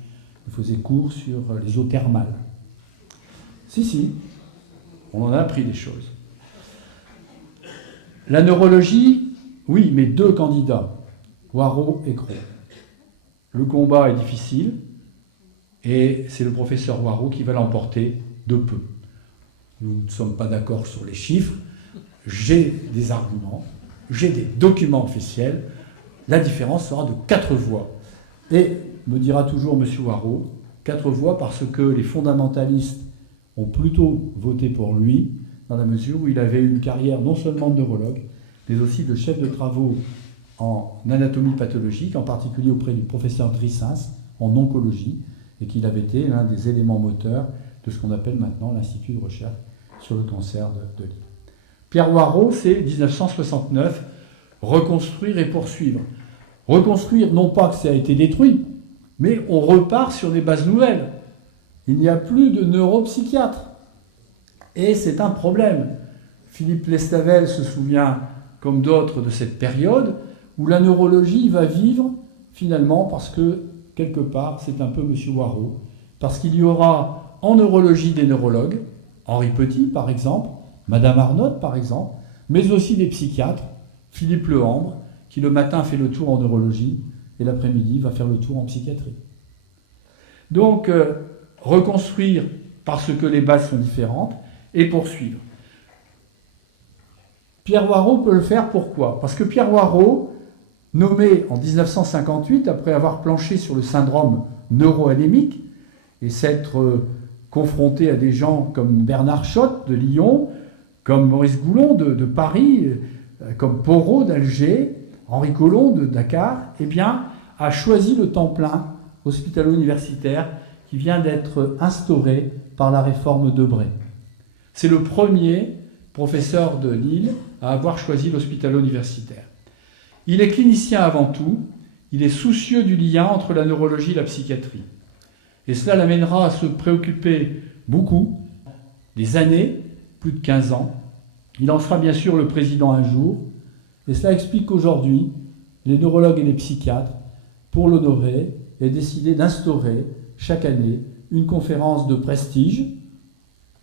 Il faisait cours sur les eaux thermales. Si, on en a appris des choses. La neurologie, oui, mais 2 candidats, Warraud et Cros. Le combat est difficile et c'est le professeur Warraud qui va l'emporter de peu. Nous ne sommes pas d'accord sur les chiffres. J'ai des arguments, j'ai des documents officiels. La différence sera de 4 voix. Et, me dira toujours M. Warraud, 4 voix parce que les fondamentalistes ont plutôt voté pour lui, dans la mesure où il avait eu une carrière non seulement de neurologue, mais aussi de chef de travaux en anatomie pathologique, en particulier auprès du professeur Drissens, en oncologie, et qu'il avait été l'un des éléments moteurs de ce qu'on appelle maintenant l'Institut de recherche sur le cancer de Lille. Pierre Warraud, c'est 1969, reconstruire et poursuivre. Reconstruire, non pas que ça a été détruit, mais on repart sur des bases nouvelles. Il n'y a plus de neuropsychiatre. Et c'est un problème. Philippe Lestavel se souvient, comme d'autres, de cette période où la neurologie va vivre, finalement, parce que, quelque part, c'est un peu M. Warraud, parce qu'il y aura en neurologie des neurologues, Henri Petit, par exemple, Madame Arnott, par exemple, mais aussi des psychiatres, Philippe Lehambre, qui le matin fait le tour en neurologie et l'après-midi va faire le tour en psychiatrie. Donc, reconstruire parce que les bases sont différentes et poursuivre. Pierre Warraud peut le faire, pourquoi? Parce que Pierre Warraud, nommé en 1958, après avoir planché sur le syndrome neuroanémique et s'être confronté à des gens comme Bernard Schott de Lyon, comme Maurice Goulon de Paris, comme Porot d'Alger, Henri Collomb de Dakar, eh bien, a choisi le temps plein hospitalo-universitaire qui vient d'être instauré par la réforme Debré. C'est le premier professeur de Lille à avoir choisi l'hospitalo-universitaire. Il est clinicien avant tout, il est soucieux du lien entre la neurologie et la psychiatrie. Et cela l'amènera à se préoccuper beaucoup, des années, plus de 15 ans. Il en sera bien sûr le président un jour, et cela explique qu'aujourd'hui, les neurologues et les psychiatres, pour l'honorer, aient décidé d'instaurer chaque année une conférence de prestige.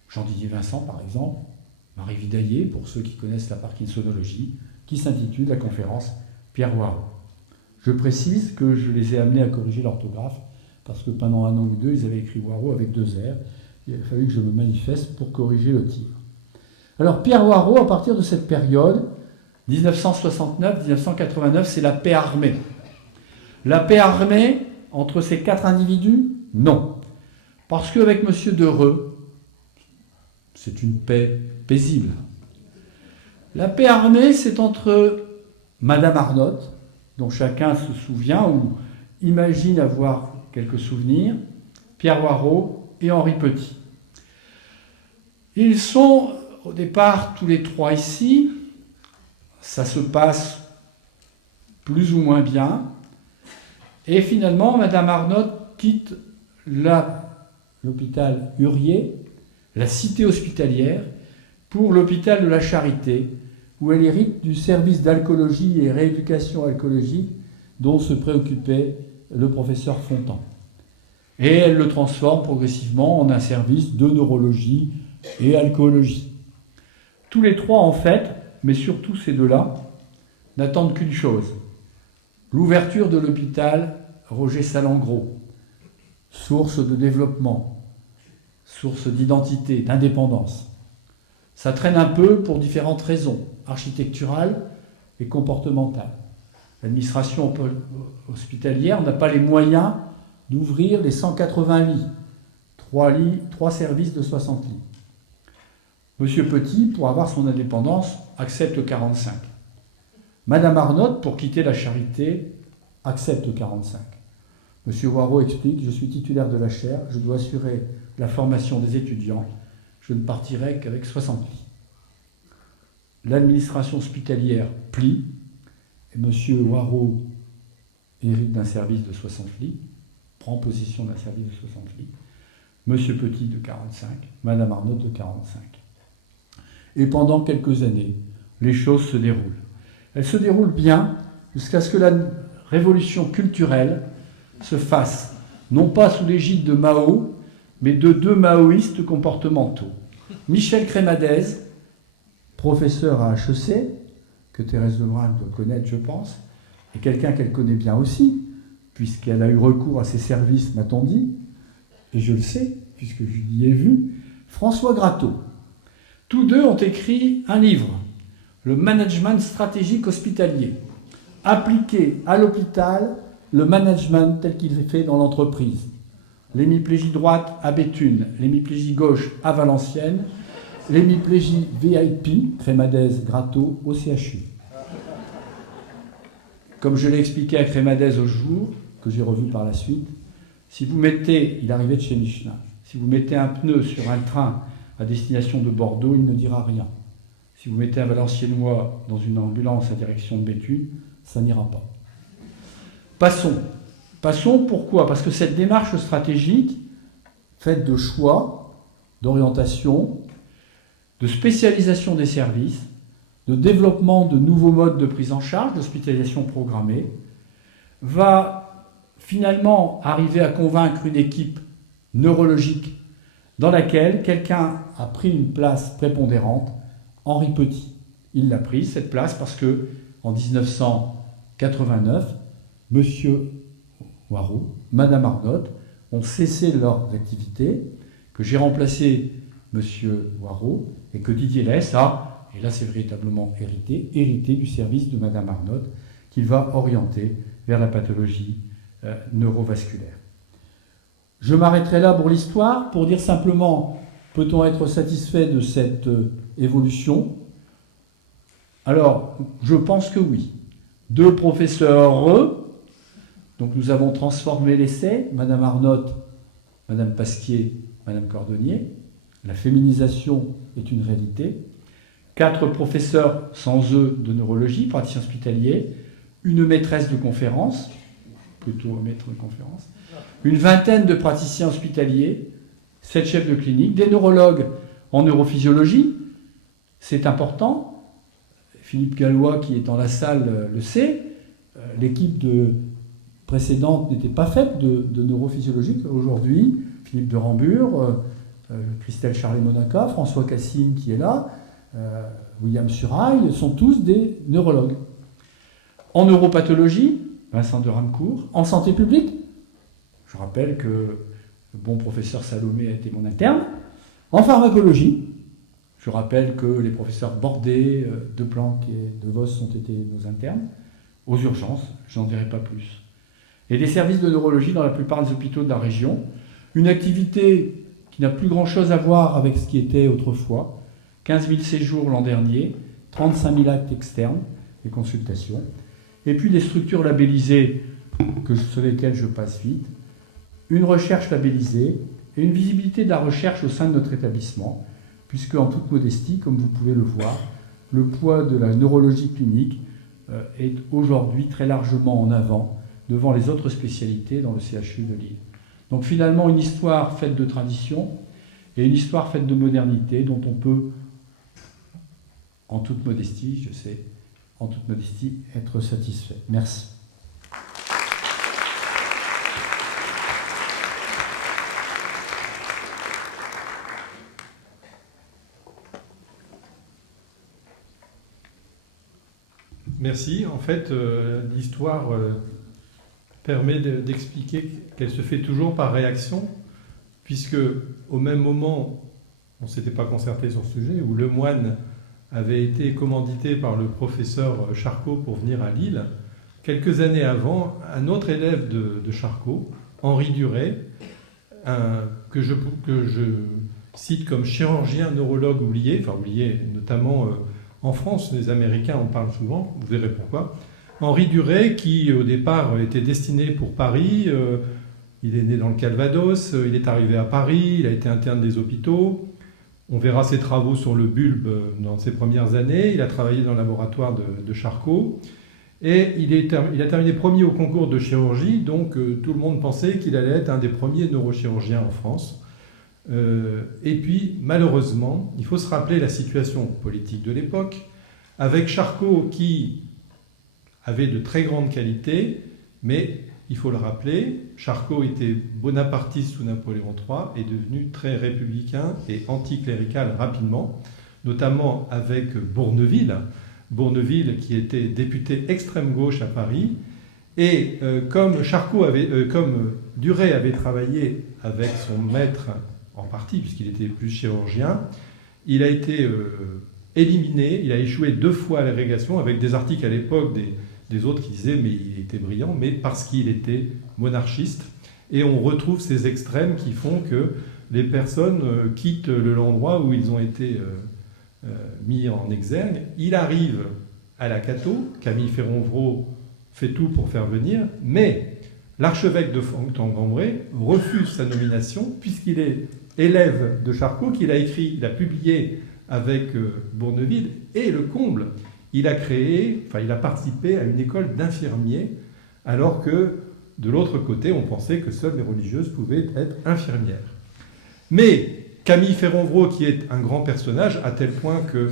Jean-Didier Vincent, par exemple, Marie Vidaillé, pour ceux qui connaissent la parkinsonologie, qui s'intitule la conférence Pierre Warraud. Je précise que je les ai amenés à corriger l'orthographe, parce que pendant 1 an ou 2, ils avaient écrit Warraud avec 2 R. Il a fallu que je me manifeste pour corriger le titre. Alors Pierre Warraud, à partir de cette période, 1969-1989, c'est la paix armée. La paix armée entre ces 4 individus? Non. Parce qu'avec M. Dereux, c'est une paix paisible. La paix armée, c'est entre Madame Arnott, dont chacun se souvient ou imagine avoir quelques souvenirs, Pierre Warraud et Henri Petit. Ils sont au départ tous les 3 ici. Ça se passe plus ou moins bien. Et finalement, Madame Arnott quitte l'hôpital Hurier, la cité hospitalière, pour l'hôpital de la Charité, où elle hérite du service d'alcoolologie et rééducation alcoolologique dont se préoccupait le professeur Fontan. Et elle le transforme progressivement en un service de neurologie et alcoolologie. Tous les 3, en fait, mais surtout ces 2-là, n'attendent qu'une chose: l'ouverture de l'hôpital Roger Salengro, source de développement, source d'identité, d'indépendance. Ça traîne un peu pour différentes raisons, architecturales et comportementales. L'administration hospitalière n'a pas les moyens d'ouvrir les 180 lits, 3 services de 60 lits. Monsieur Petit, pour avoir son indépendance, accepte 45. Madame Arnott, pour quitter la Charité, accepte 45. Monsieur Waro explique, je suis titulaire de la chaire, je dois assurer la formation des étudiants, je ne partirai qu'avec 60 lits. L'administration hospitalière plie, et monsieur Waro hérite d'un service de 60 lits, prend possession d'un service de 60 lits, monsieur Petit de 45, madame Arnott de 45. Et pendant quelques années, les choses se déroulent. Elles se déroulent bien jusqu'à ce que la révolution culturelle se fasse, non pas sous l'égide de Mao, mais de deux maoïstes comportementaux. Michel Crémadez, professeur à HEC, que Thérèse Lebrun doit connaître, je pense, et quelqu'un qu'elle connaît bien aussi, puisqu'elle a eu recours à ses services, m'a-t-on dit, et je le sais, puisque je l'y ai vu, François Gratteau. Tous deux ont écrit un livre, Le management stratégique hospitalier, appliqué à l'hôpital, le management tel qu'il est fait dans l'entreprise. L'hémiplégie droite à Béthune, l'hémiplégie gauche à Valenciennes, l'hémiplégie VIP, Crémadez, Gratteau, au CHU. Comme je l'ai expliqué à Crémadez au jour, que j'ai revu par la suite, si vous mettez, il arrivait de chez Michelin, si vous mettez un pneu sur un train à destination de Bordeaux, il ne dira rien. Si vous mettez un Valenciennois dans une ambulance à direction de Béthune, ça n'ira pas. Passons. Passons, pourquoi? Parce que cette démarche stratégique, faite de choix, d'orientation, de spécialisation des services, de développement de nouveaux modes de prise en charge, d'hospitalisation programmée, va finalement arriver à convaincre une équipe neurologique dans laquelle quelqu'un a pris une place prépondérante, Henri Petit. Il l'a prise, cette place, parce que en 1989, Monsieur Waro, Madame Arnott ont cessé leurs activités, que j'ai remplacé Monsieur Waro, et que Didier Lès a, et là c'est véritablement hérité du service de Madame Arnott, qu'il va orienter vers la pathologie neurovasculaire. Je m'arrêterai là pour l'histoire, pour dire simplement, peut-on être satisfait de cette évolution? Alors, je pense que oui. Deux professeurs, donc nous avons transformé l'essai, Madame Arnott, Madame Pasquier, Madame Cordonnier. La féminisation est une réalité. 4 professeurs sans eux de neurologie, praticiens hospitaliers, une maîtresse de conférence, plutôt un maître de conférence, une vingtaine de praticiens hospitaliers, 7 chefs de clinique, des neurologues en neurophysiologie, c'est important. Philippe Gallois, qui est dans la salle, le sait. L'équipe précédente n'était pas faite de neurophysiologiques. Aujourd'hui, Philippe de Rambure, Christelle Charlet-Monaca, François Cassine qui est là, William Surail, sont tous des neurologues. En neuropathologie, Vincent de Rancourt. En santé publique, je rappelle que le bon professeur Salomé a été mon interne. En pharmacologie, je rappelle que les professeurs Bordet, De Planck et De Vos ont été nos internes. Aux urgences, je n'en dirai pas plus. Et des services de neurologie dans la plupart des hôpitaux de la région. Une activité qui n'a plus grand-chose à voir avec ce qui était autrefois. 15 000 séjours l'an dernier, 35 000 actes externes et consultations. Et puis des structures labellisées sur lesquelles je passe vite. Une recherche labellisée et une visibilité de la recherche au sein de notre établissement, puisque en toute modestie, comme vous pouvez le voir, le poids de la neurologie clinique est aujourd'hui très largement en avant devant les autres spécialités dans le CHU de Lille. Donc finalement, une histoire faite de tradition et une histoire faite de modernité dont on peut, en toute modestie, je sais, en toute modestie, être satisfait. Merci. Merci. En fait, l'histoire permet d'expliquer qu'elle se fait toujours par réaction, puisque au même moment, on ne s'était pas concerté sur ce sujet, où Lemoine avait été commandité par le professeur Charcot pour venir à Lille. Quelques années avant, un autre élève de Charcot, Henri Duret, que je cite comme chirurgien neurologue oublié, enfin oublié notamment En France, les Américains en parlent souvent, vous verrez pourquoi. Henri Duret, qui au départ était destiné pour Paris, il est né dans le Calvados, il est arrivé à Paris, il a été interne des hôpitaux. On verra ses travaux sur le bulbe dans ses premières années. Il a travaillé dans le laboratoire de Charcot. Et il a terminé premier au concours de chirurgie, donc tout le monde pensait qu'il allait être un des premiers neurochirurgiens en France. Et puis, malheureusement, il faut se rappeler la situation politique de l'époque, avec Charcot qui avait de très grandes qualités, mais il faut le rappeler, Charcot était bonapartiste sous Napoléon III, est devenu très républicain et anticlérical rapidement, notamment avec Bourneville. Bourneville qui était député extrême gauche à Paris. Et comme Duret avait travaillé avec son maître en partie, puisqu'il était plus chirurgien, il a été éliminé, il a échoué 2 fois à l'agrégation, avec des articles à l'époque des autres qui disaient mais il était brillant, mais parce qu'il était monarchiste. Et on retrouve ces extrêmes qui font que les personnes quittent l'endroit où ils ont été mis en exergue. Il arrive à la Cato, Camille Ferronvreau fait tout pour faire venir, mais l'archevêque de Fontaine-Gambray refuse sa nomination puisqu'il est élève de Charcot, qu'il a écrit, il a publié avec Bourneville, et le comble, il a participé à une école d'infirmiers, alors que de l'autre côté, on pensait que seules les religieuses pouvaient être infirmières. Mais Camille Ferronvreau, qui est un grand personnage, à tel point que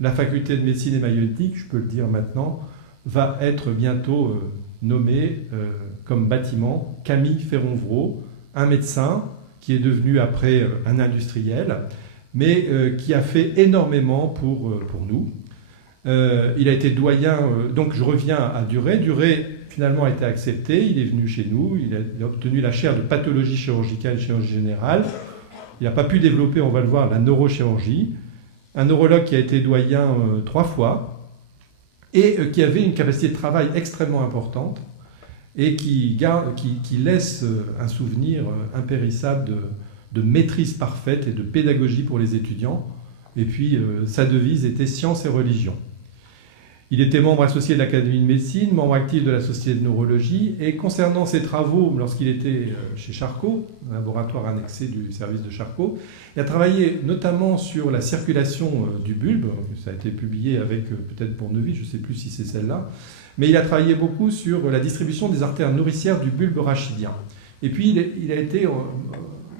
la faculté de médecine et maïeutique, je peux le dire maintenant, va être bientôt nommée comme bâtiment Camille Ferronvreau, un médecin qui est devenu après un industriel, mais qui a fait énormément pour nous. Il a été doyen, donc je reviens à Duret. Duret finalement a été accepté, il est venu chez nous, il a obtenu la chaire de pathologie chirurgicale et chirurgie générale. Il n'a pas pu développer, on va le voir, la neurochirurgie. Un neurologue qui a été doyen 3 fois et qui avait une capacité de travail extrêmement importante et qui laisse un souvenir impérissable de maîtrise parfaite et de pédagogie pour les étudiants. Et puis, sa devise était « Science et religion ». Il était membre associé de l'Académie de médecine, membre actif de la Société de neurologie, et concernant ses travaux, lorsqu'il était chez Charcot, un laboratoire annexé du service de Charcot, il a travaillé notamment sur la circulation du bulbe, ça a été publié avec peut-être Bourneville, je ne sais plus si c'est celle-là, mais il a travaillé beaucoup sur la distribution des artères nourricières du bulbe rachidien. Et puis il a été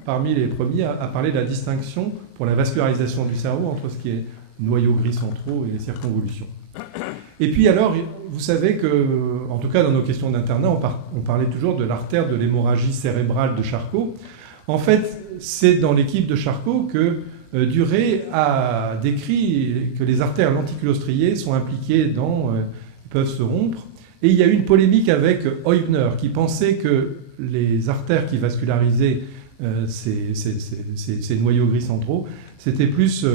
parmi les premiers à parler de la distinction pour la vascularisation du cerveau entre ce qui est noyaux gris centraux et les circonvolutions. Et puis alors, vous savez que, en tout cas dans nos questions d'internat, on parlait toujours de l'artère de l'hémorragie cérébrale de Charcot. En fait, c'est dans l'équipe de Charcot que Duret a décrit que les artères lenticulostriées sont impliquées peuvent se rompre. Et il y a eu une polémique avec Heubner, qui pensait que les artères qui vascularisaient ces noyaux gris centraux, c'était plus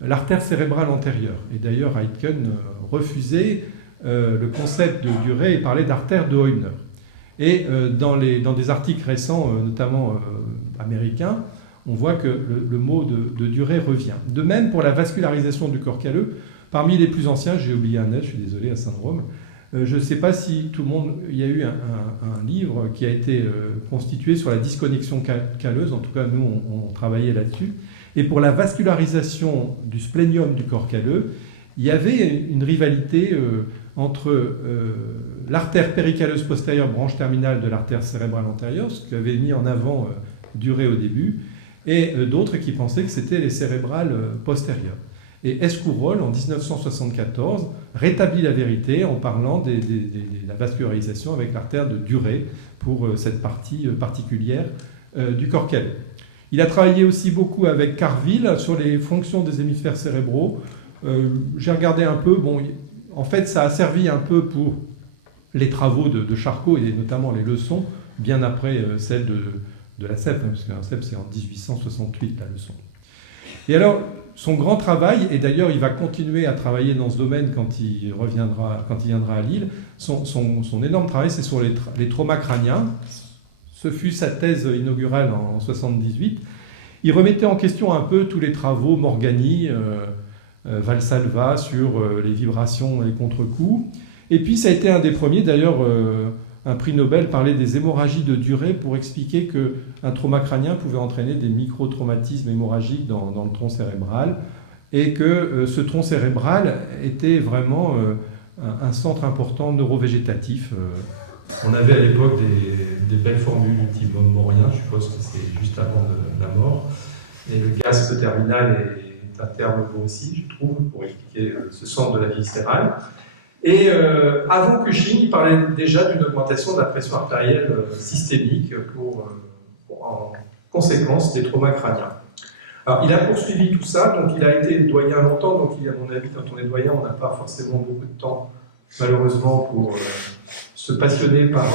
l'artère cérébrale antérieure. Et d'ailleurs, Aitken refusait le concept de Duret et parlait d'artère de Heubner. Et dans des articles récents, notamment américains, on voit que le mot de Duret revient. De même pour la vascularisation du corps calleux, parmi les plus anciens, j'ai oublié un net, je suis désolé, à Saint-Drôme, je ne sais pas si tout le monde... Il y a eu un livre qui a été constitué sur la disconnexion calleuse, en tout cas nous on travaillait là-dessus. Et pour la vascularisation du splénium du corps calleux, il y avait une rivalité entre l'artère péricalleuse postérieure, branche terminale de l'artère cérébrale antérieure, ce qu'avait mis en avant Duret au début, et d'autres qui pensaient que c'était les cérébrales postérieures. Et Escourolle, en 1974, rétablit la vérité en parlant de la vascularisation avec l'artère de Duret pour cette partie particulière du corps calleux. Il a travaillé aussi beaucoup avec Carville sur les fonctions des hémisphères cérébraux. J'ai regardé un peu, en fait ça a servi un peu pour les travaux de Charcot et notamment les leçons, bien après celles de la CEP, parce que la CEP c'est en 1868 la leçon. Et alors, son grand travail, et d'ailleurs il va continuer à travailler dans ce domaine quand il viendra à Lille, son énorme travail c'est sur les traumas crâniens. Ce fut sa thèse inaugurale en 1978. Il remettait en question un peu tous les travaux Morgagni, Valsalva sur les vibrations et les contre-coups. Et puis ça a été un des premiers, d'ailleurs, un prix Nobel parlait des hémorragies de durée pour expliquer qu'un trauma crânien pouvait entraîner des micro-traumatismes hémorragiques dans le tronc cérébral, et que ce tronc cérébral était vraiment un centre important neurovégétatif. On avait à l'époque des belles formules du type Montmorien, je suppose que c'est juste avant la mort, et le gaz terminal est un terme beau aussi, je trouve, pour expliquer ce centre de la vie viscérale. Et avant Cushing, il parlait déjà d'une augmentation de la pression artérielle systémique en conséquence des traumas crâniens. Alors, il a poursuivi tout ça, donc il a été doyen longtemps, donc à mon avis, quand on est doyen, on n'a pas forcément beaucoup de temps, malheureusement, pour se passionner par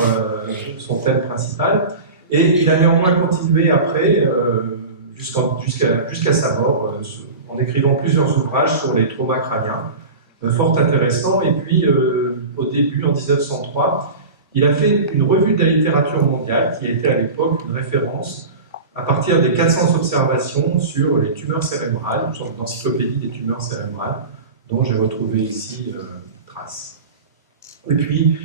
son thème principal. Et il a néanmoins continué après, jusqu'à sa mort, en écrivant plusieurs ouvrages sur les traumas crâniens, fort intéressant. Et puis, au début, en 1903, il a fait une revue de la littérature mondiale qui était à l'époque une référence à partir des 400 observations sur les tumeurs cérébrales, une sorte d'encyclopédie des tumeurs cérébrales, dont j'ai retrouvé ici trace. Et puis,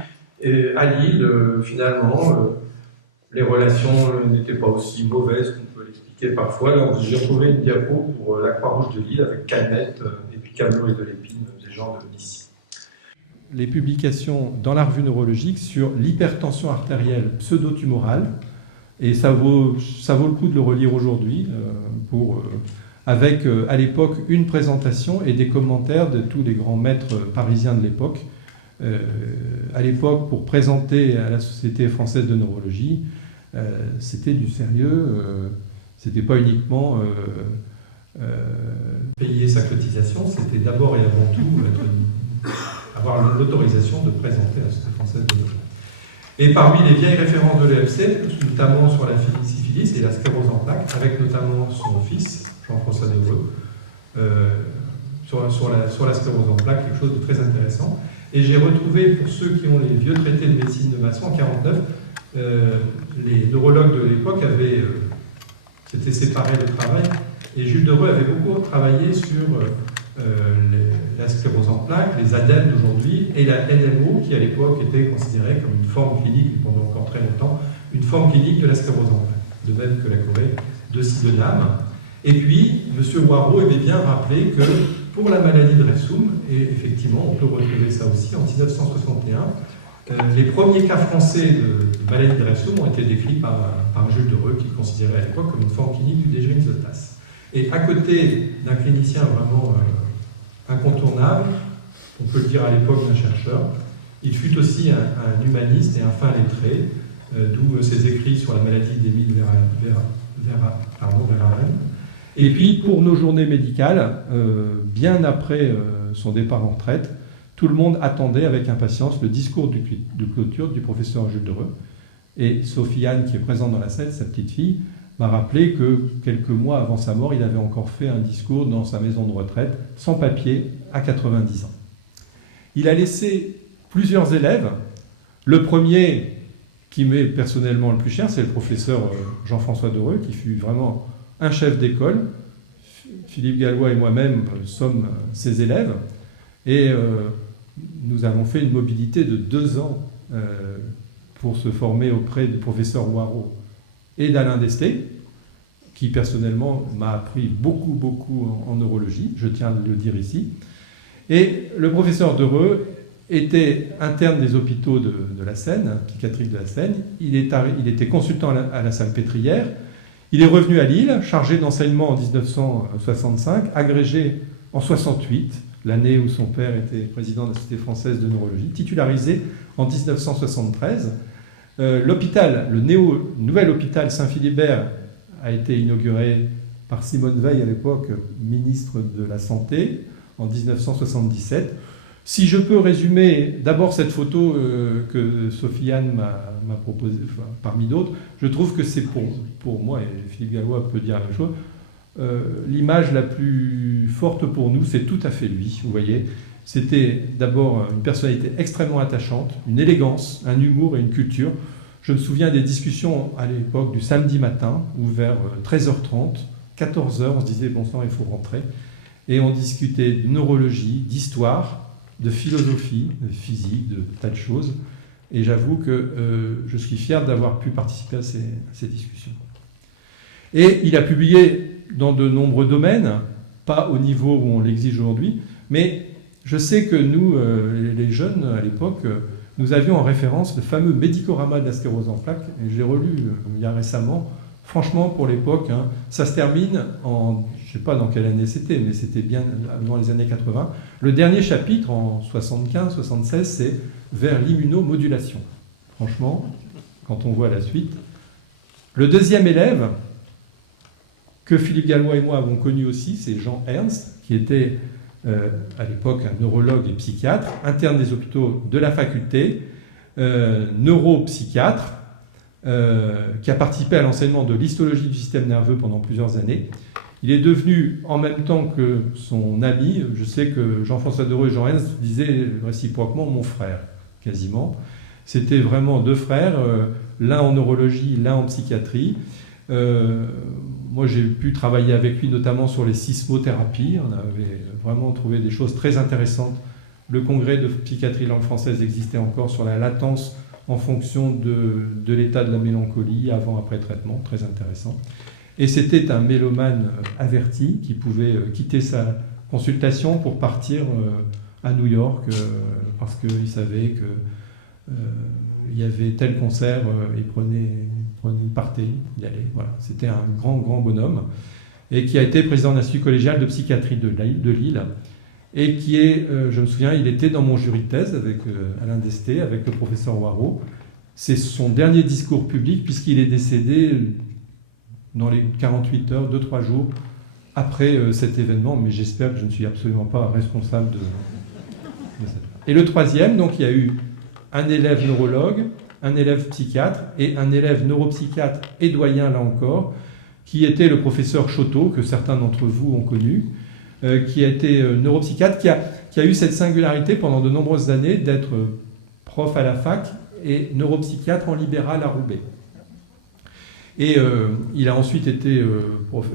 à Lille, finalement, les relations n'étaient pas aussi mauvaises qu'on peut l'expliquer parfois. Donc, j'ai retrouvé une diapo pour la Croix-Rouge de Lille avec Calmette et puis Camelot et Delépine, des gens d'ici. Les publications dans la revue neurologique sur l'hypertension artérielle pseudo-tumorale, et ça vaut le coup de le relire aujourd'hui, avec à l'époque une présentation et des commentaires de tous les grands maîtres parisiens de l'époque. À l'époque, pour présenter à la Société française de neurologie, c'était du sérieux, c'était pas uniquement payer sa cotisation, c'était d'abord et avant tout avoir l'autorisation de présenter à la Société française de neurologie. Et parmi les vieilles références de l'EFC, notamment sur la syphilis et la sclérose en plaques, avec notamment son fils, Jean-François Debreu, sur la sclérose en plaques, quelque chose de très intéressant. Et j'ai retrouvé, pour ceux qui ont les vieux traités de médecine de Masson, en 1949, les neurologues de l'époque s'étaient séparés de travail, et Jules Debreu avait beaucoup travaillé sur la sclérose en plaques, les ADEME d'aujourd'hui, et la NMO, qui à l'époque était considérée comme une forme clinique, pendant encore très longtemps, une forme clinique de la sclérose en plaques, de même que la Corée de Sydenham. Et puis, M. Waro aimait bien rappeler que pour la maladie de Refsum, et effectivement, on peut retrouver ça aussi, en 1961, les premiers cas français de maladie de Refsum ont été décrits par Jules Debreu, qui le considérait à l'époque comme une forme clinique du dégel isotas. Et à côté d'un clinicien vraiment incontournable, on peut le dire à l'époque d'un chercheur, il fut aussi un humaniste et un fin lettré, d'où ses écrits sur la maladie d'Émile Verhaeren. Et puis, pour nos journées médicales, bien après son départ en retraite, tout le monde attendait avec impatience le discours de clôture du professeur Jules Debreu. Et Sophie-Anne, qui est présente dans la salle, sa petite fille, m'a rappelé que quelques mois avant sa mort, il avait encore fait un discours dans sa maison de retraite, sans papier, à 90 ans. Il a laissé plusieurs élèves. Le premier, qui m'est personnellement le plus cher, c'est le professeur Jean-François Debreu, qui fut vraiment un chef d'école. Philippe Gallois et moi-même sommes ses élèves. Et nous avons fait une mobilité de 2 ans pour se former auprès du professeur Waro et d'Alain Desté, qui personnellement m'a appris beaucoup en neurologie, je tiens à le dire ici. Et le professeur Debreu était interne des hôpitaux de la Seine, psychiatrique de la Seine. Il était consultant à la Salpêtrière. Il est revenu à Lille, chargé d'enseignement en 1965, agrégé en 68, l'année où son père était président de la Société française de neurologie, titularisé en 1973. Le nouvel hôpital Saint-Philibert a été inauguré par Simone Veil, à l'époque ministre de la Santé, en 1977. Si je peux résumer d'abord cette photo que Sophie-Anne m'a proposée, enfin, parmi d'autres, je trouve que c'est pour moi, et Philippe Gallois peut dire la même chose, l'image la plus forte pour nous, c'est tout à fait lui, vous voyez. C'était d'abord une personnalité extrêmement attachante, une élégance, un humour et une culture. Je me souviens des discussions à l'époque du samedi matin, où vers 13h30, 14h, on se disait « bon sang, il faut rentrer ». Et on discutait de neurologie, d'histoire, de philosophie, de physique, de tas de choses. Et j'avoue que je suis fier d'avoir pu participer à ces discussions. Et il a publié dans de nombreux domaines, pas au niveau où on l'exige aujourd'hui, mais je sais que nous, les jeunes à l'époque, nous avions en référence le fameux Médicorama de la sclérose en plaques, et je l'ai relu il y a récemment. Franchement, pour l'époque, hein, ça se termine en, je ne sais pas dans quelle année c'était, mais c'était bien avant les années 80. Le dernier chapitre, en 75-76, c'est vers l'immunomodulation. Franchement, quand on voit la suite. Le deuxième élève, que Philippe Gallois et moi avons connu aussi, c'est Jean Ernst, qui était à l'époque un neurologue et psychiatre, interne des hôpitaux de la faculté, neuropsychiatre, qui a participé à l'enseignement de l'histologie du système nerveux pendant plusieurs années. Il est devenu, en même temps que son ami, je sais que Jean-François Dereau et Jean Ernst disaient réciproquement mon frère, quasiment. C'était vraiment deux frères, l'un en neurologie, l'un en psychiatrie. Moi, j'ai pu travailler avec lui notamment sur les sismothérapies. On avait vraiment trouvé des choses très intéressantes. Le congrès de psychiatrie langue française existait encore sur la latence en fonction de l'état de la mélancolie, avant, après traitement, très intéressant. Et c'était un mélomane averti qui pouvait quitter sa consultation pour partir à New York parce qu'il savait qu'il y avait tel concert, il partait, il allait. Voilà. C'était un grand bonhomme et qui a été président de l'Institut collégial de psychiatrie de Lille. Et qui est, je me souviens, il était dans mon jury de thèse avec Alain Desté, avec le professeur Waro. C'est son dernier discours public, puisqu'il est décédé dans les 48 heures, 2-3 jours après cet événement, mais j'espère que je ne suis absolument pas responsable de ça. Et le troisième, donc il y a eu un élève neurologue, un élève psychiatre, et un élève neuropsychiatre et doyen, là encore, qui était le professeur Choteau, que certains d'entre vous ont connu, qui a été neuropsychiatre, qui a eu cette singularité pendant de nombreuses années d'être prof à la fac et neuropsychiatre en libéral à Roubaix. Et il a ensuite été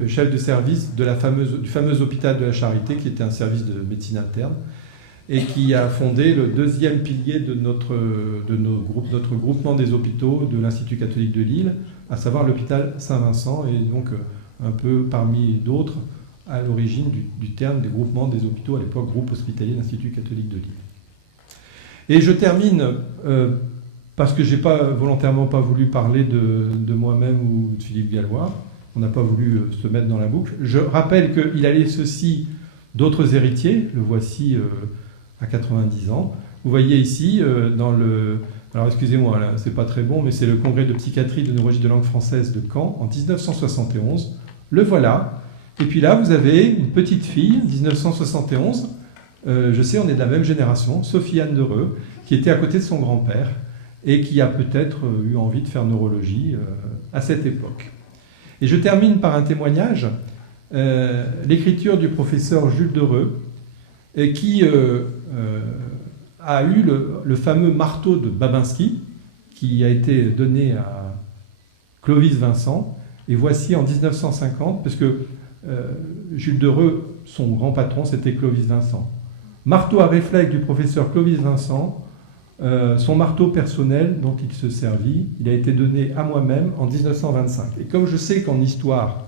chef de service du fameux hôpital de la Charité, qui était un service de médecine interne, et qui a fondé le deuxième pilier de notre groupement des hôpitaux de l'Institut catholique de Lille, à savoir l'hôpital Saint-Vincent, et donc un peu parmi d'autres, à l'origine du terme des groupements des hôpitaux, à l'époque groupe hospitalier de l'Institut catholique de Lille. Et je termine, parce que je n'ai volontairement pas voulu parler de moi-même ou de Philippe Gallois, on n'a pas voulu se mettre dans la boucle. Je rappelle qu'il a laissé aussi d'autres héritiers, le voici à 90 ans. Vous voyez ici, dans le... Alors excusez-moi, là, c'est pas très bon, mais c'est le congrès de psychiatrie de neurologie de langue française de Caen, en 1971. Le voilà. Et puis là, vous avez une petite fille, 1971, je sais, on est de la même génération, Sophie-Anne Dereux, qui était à côté de son grand-père et qui a peut-être eu envie de faire neurologie à cette époque. Et je termine par un témoignage, l'écriture du professeur Jules Dereux, qui a eu le fameux marteau de Babinski, qui a été donné à Clovis Vincent, et voici en 1950, parce que Jules Dereux, son grand patron, c'était Clovis Vincent. Marteau à réflexe du professeur Clovis Vincent, son marteau personnel dont il se servit, il a été donné à moi-même en 1925. Et comme je sais qu'en histoire,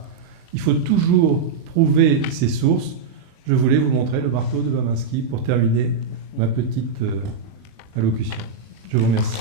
il faut toujours prouver ses sources, je voulais vous montrer le marteau de Babinski pour terminer ma petite allocution. Je vous remercie.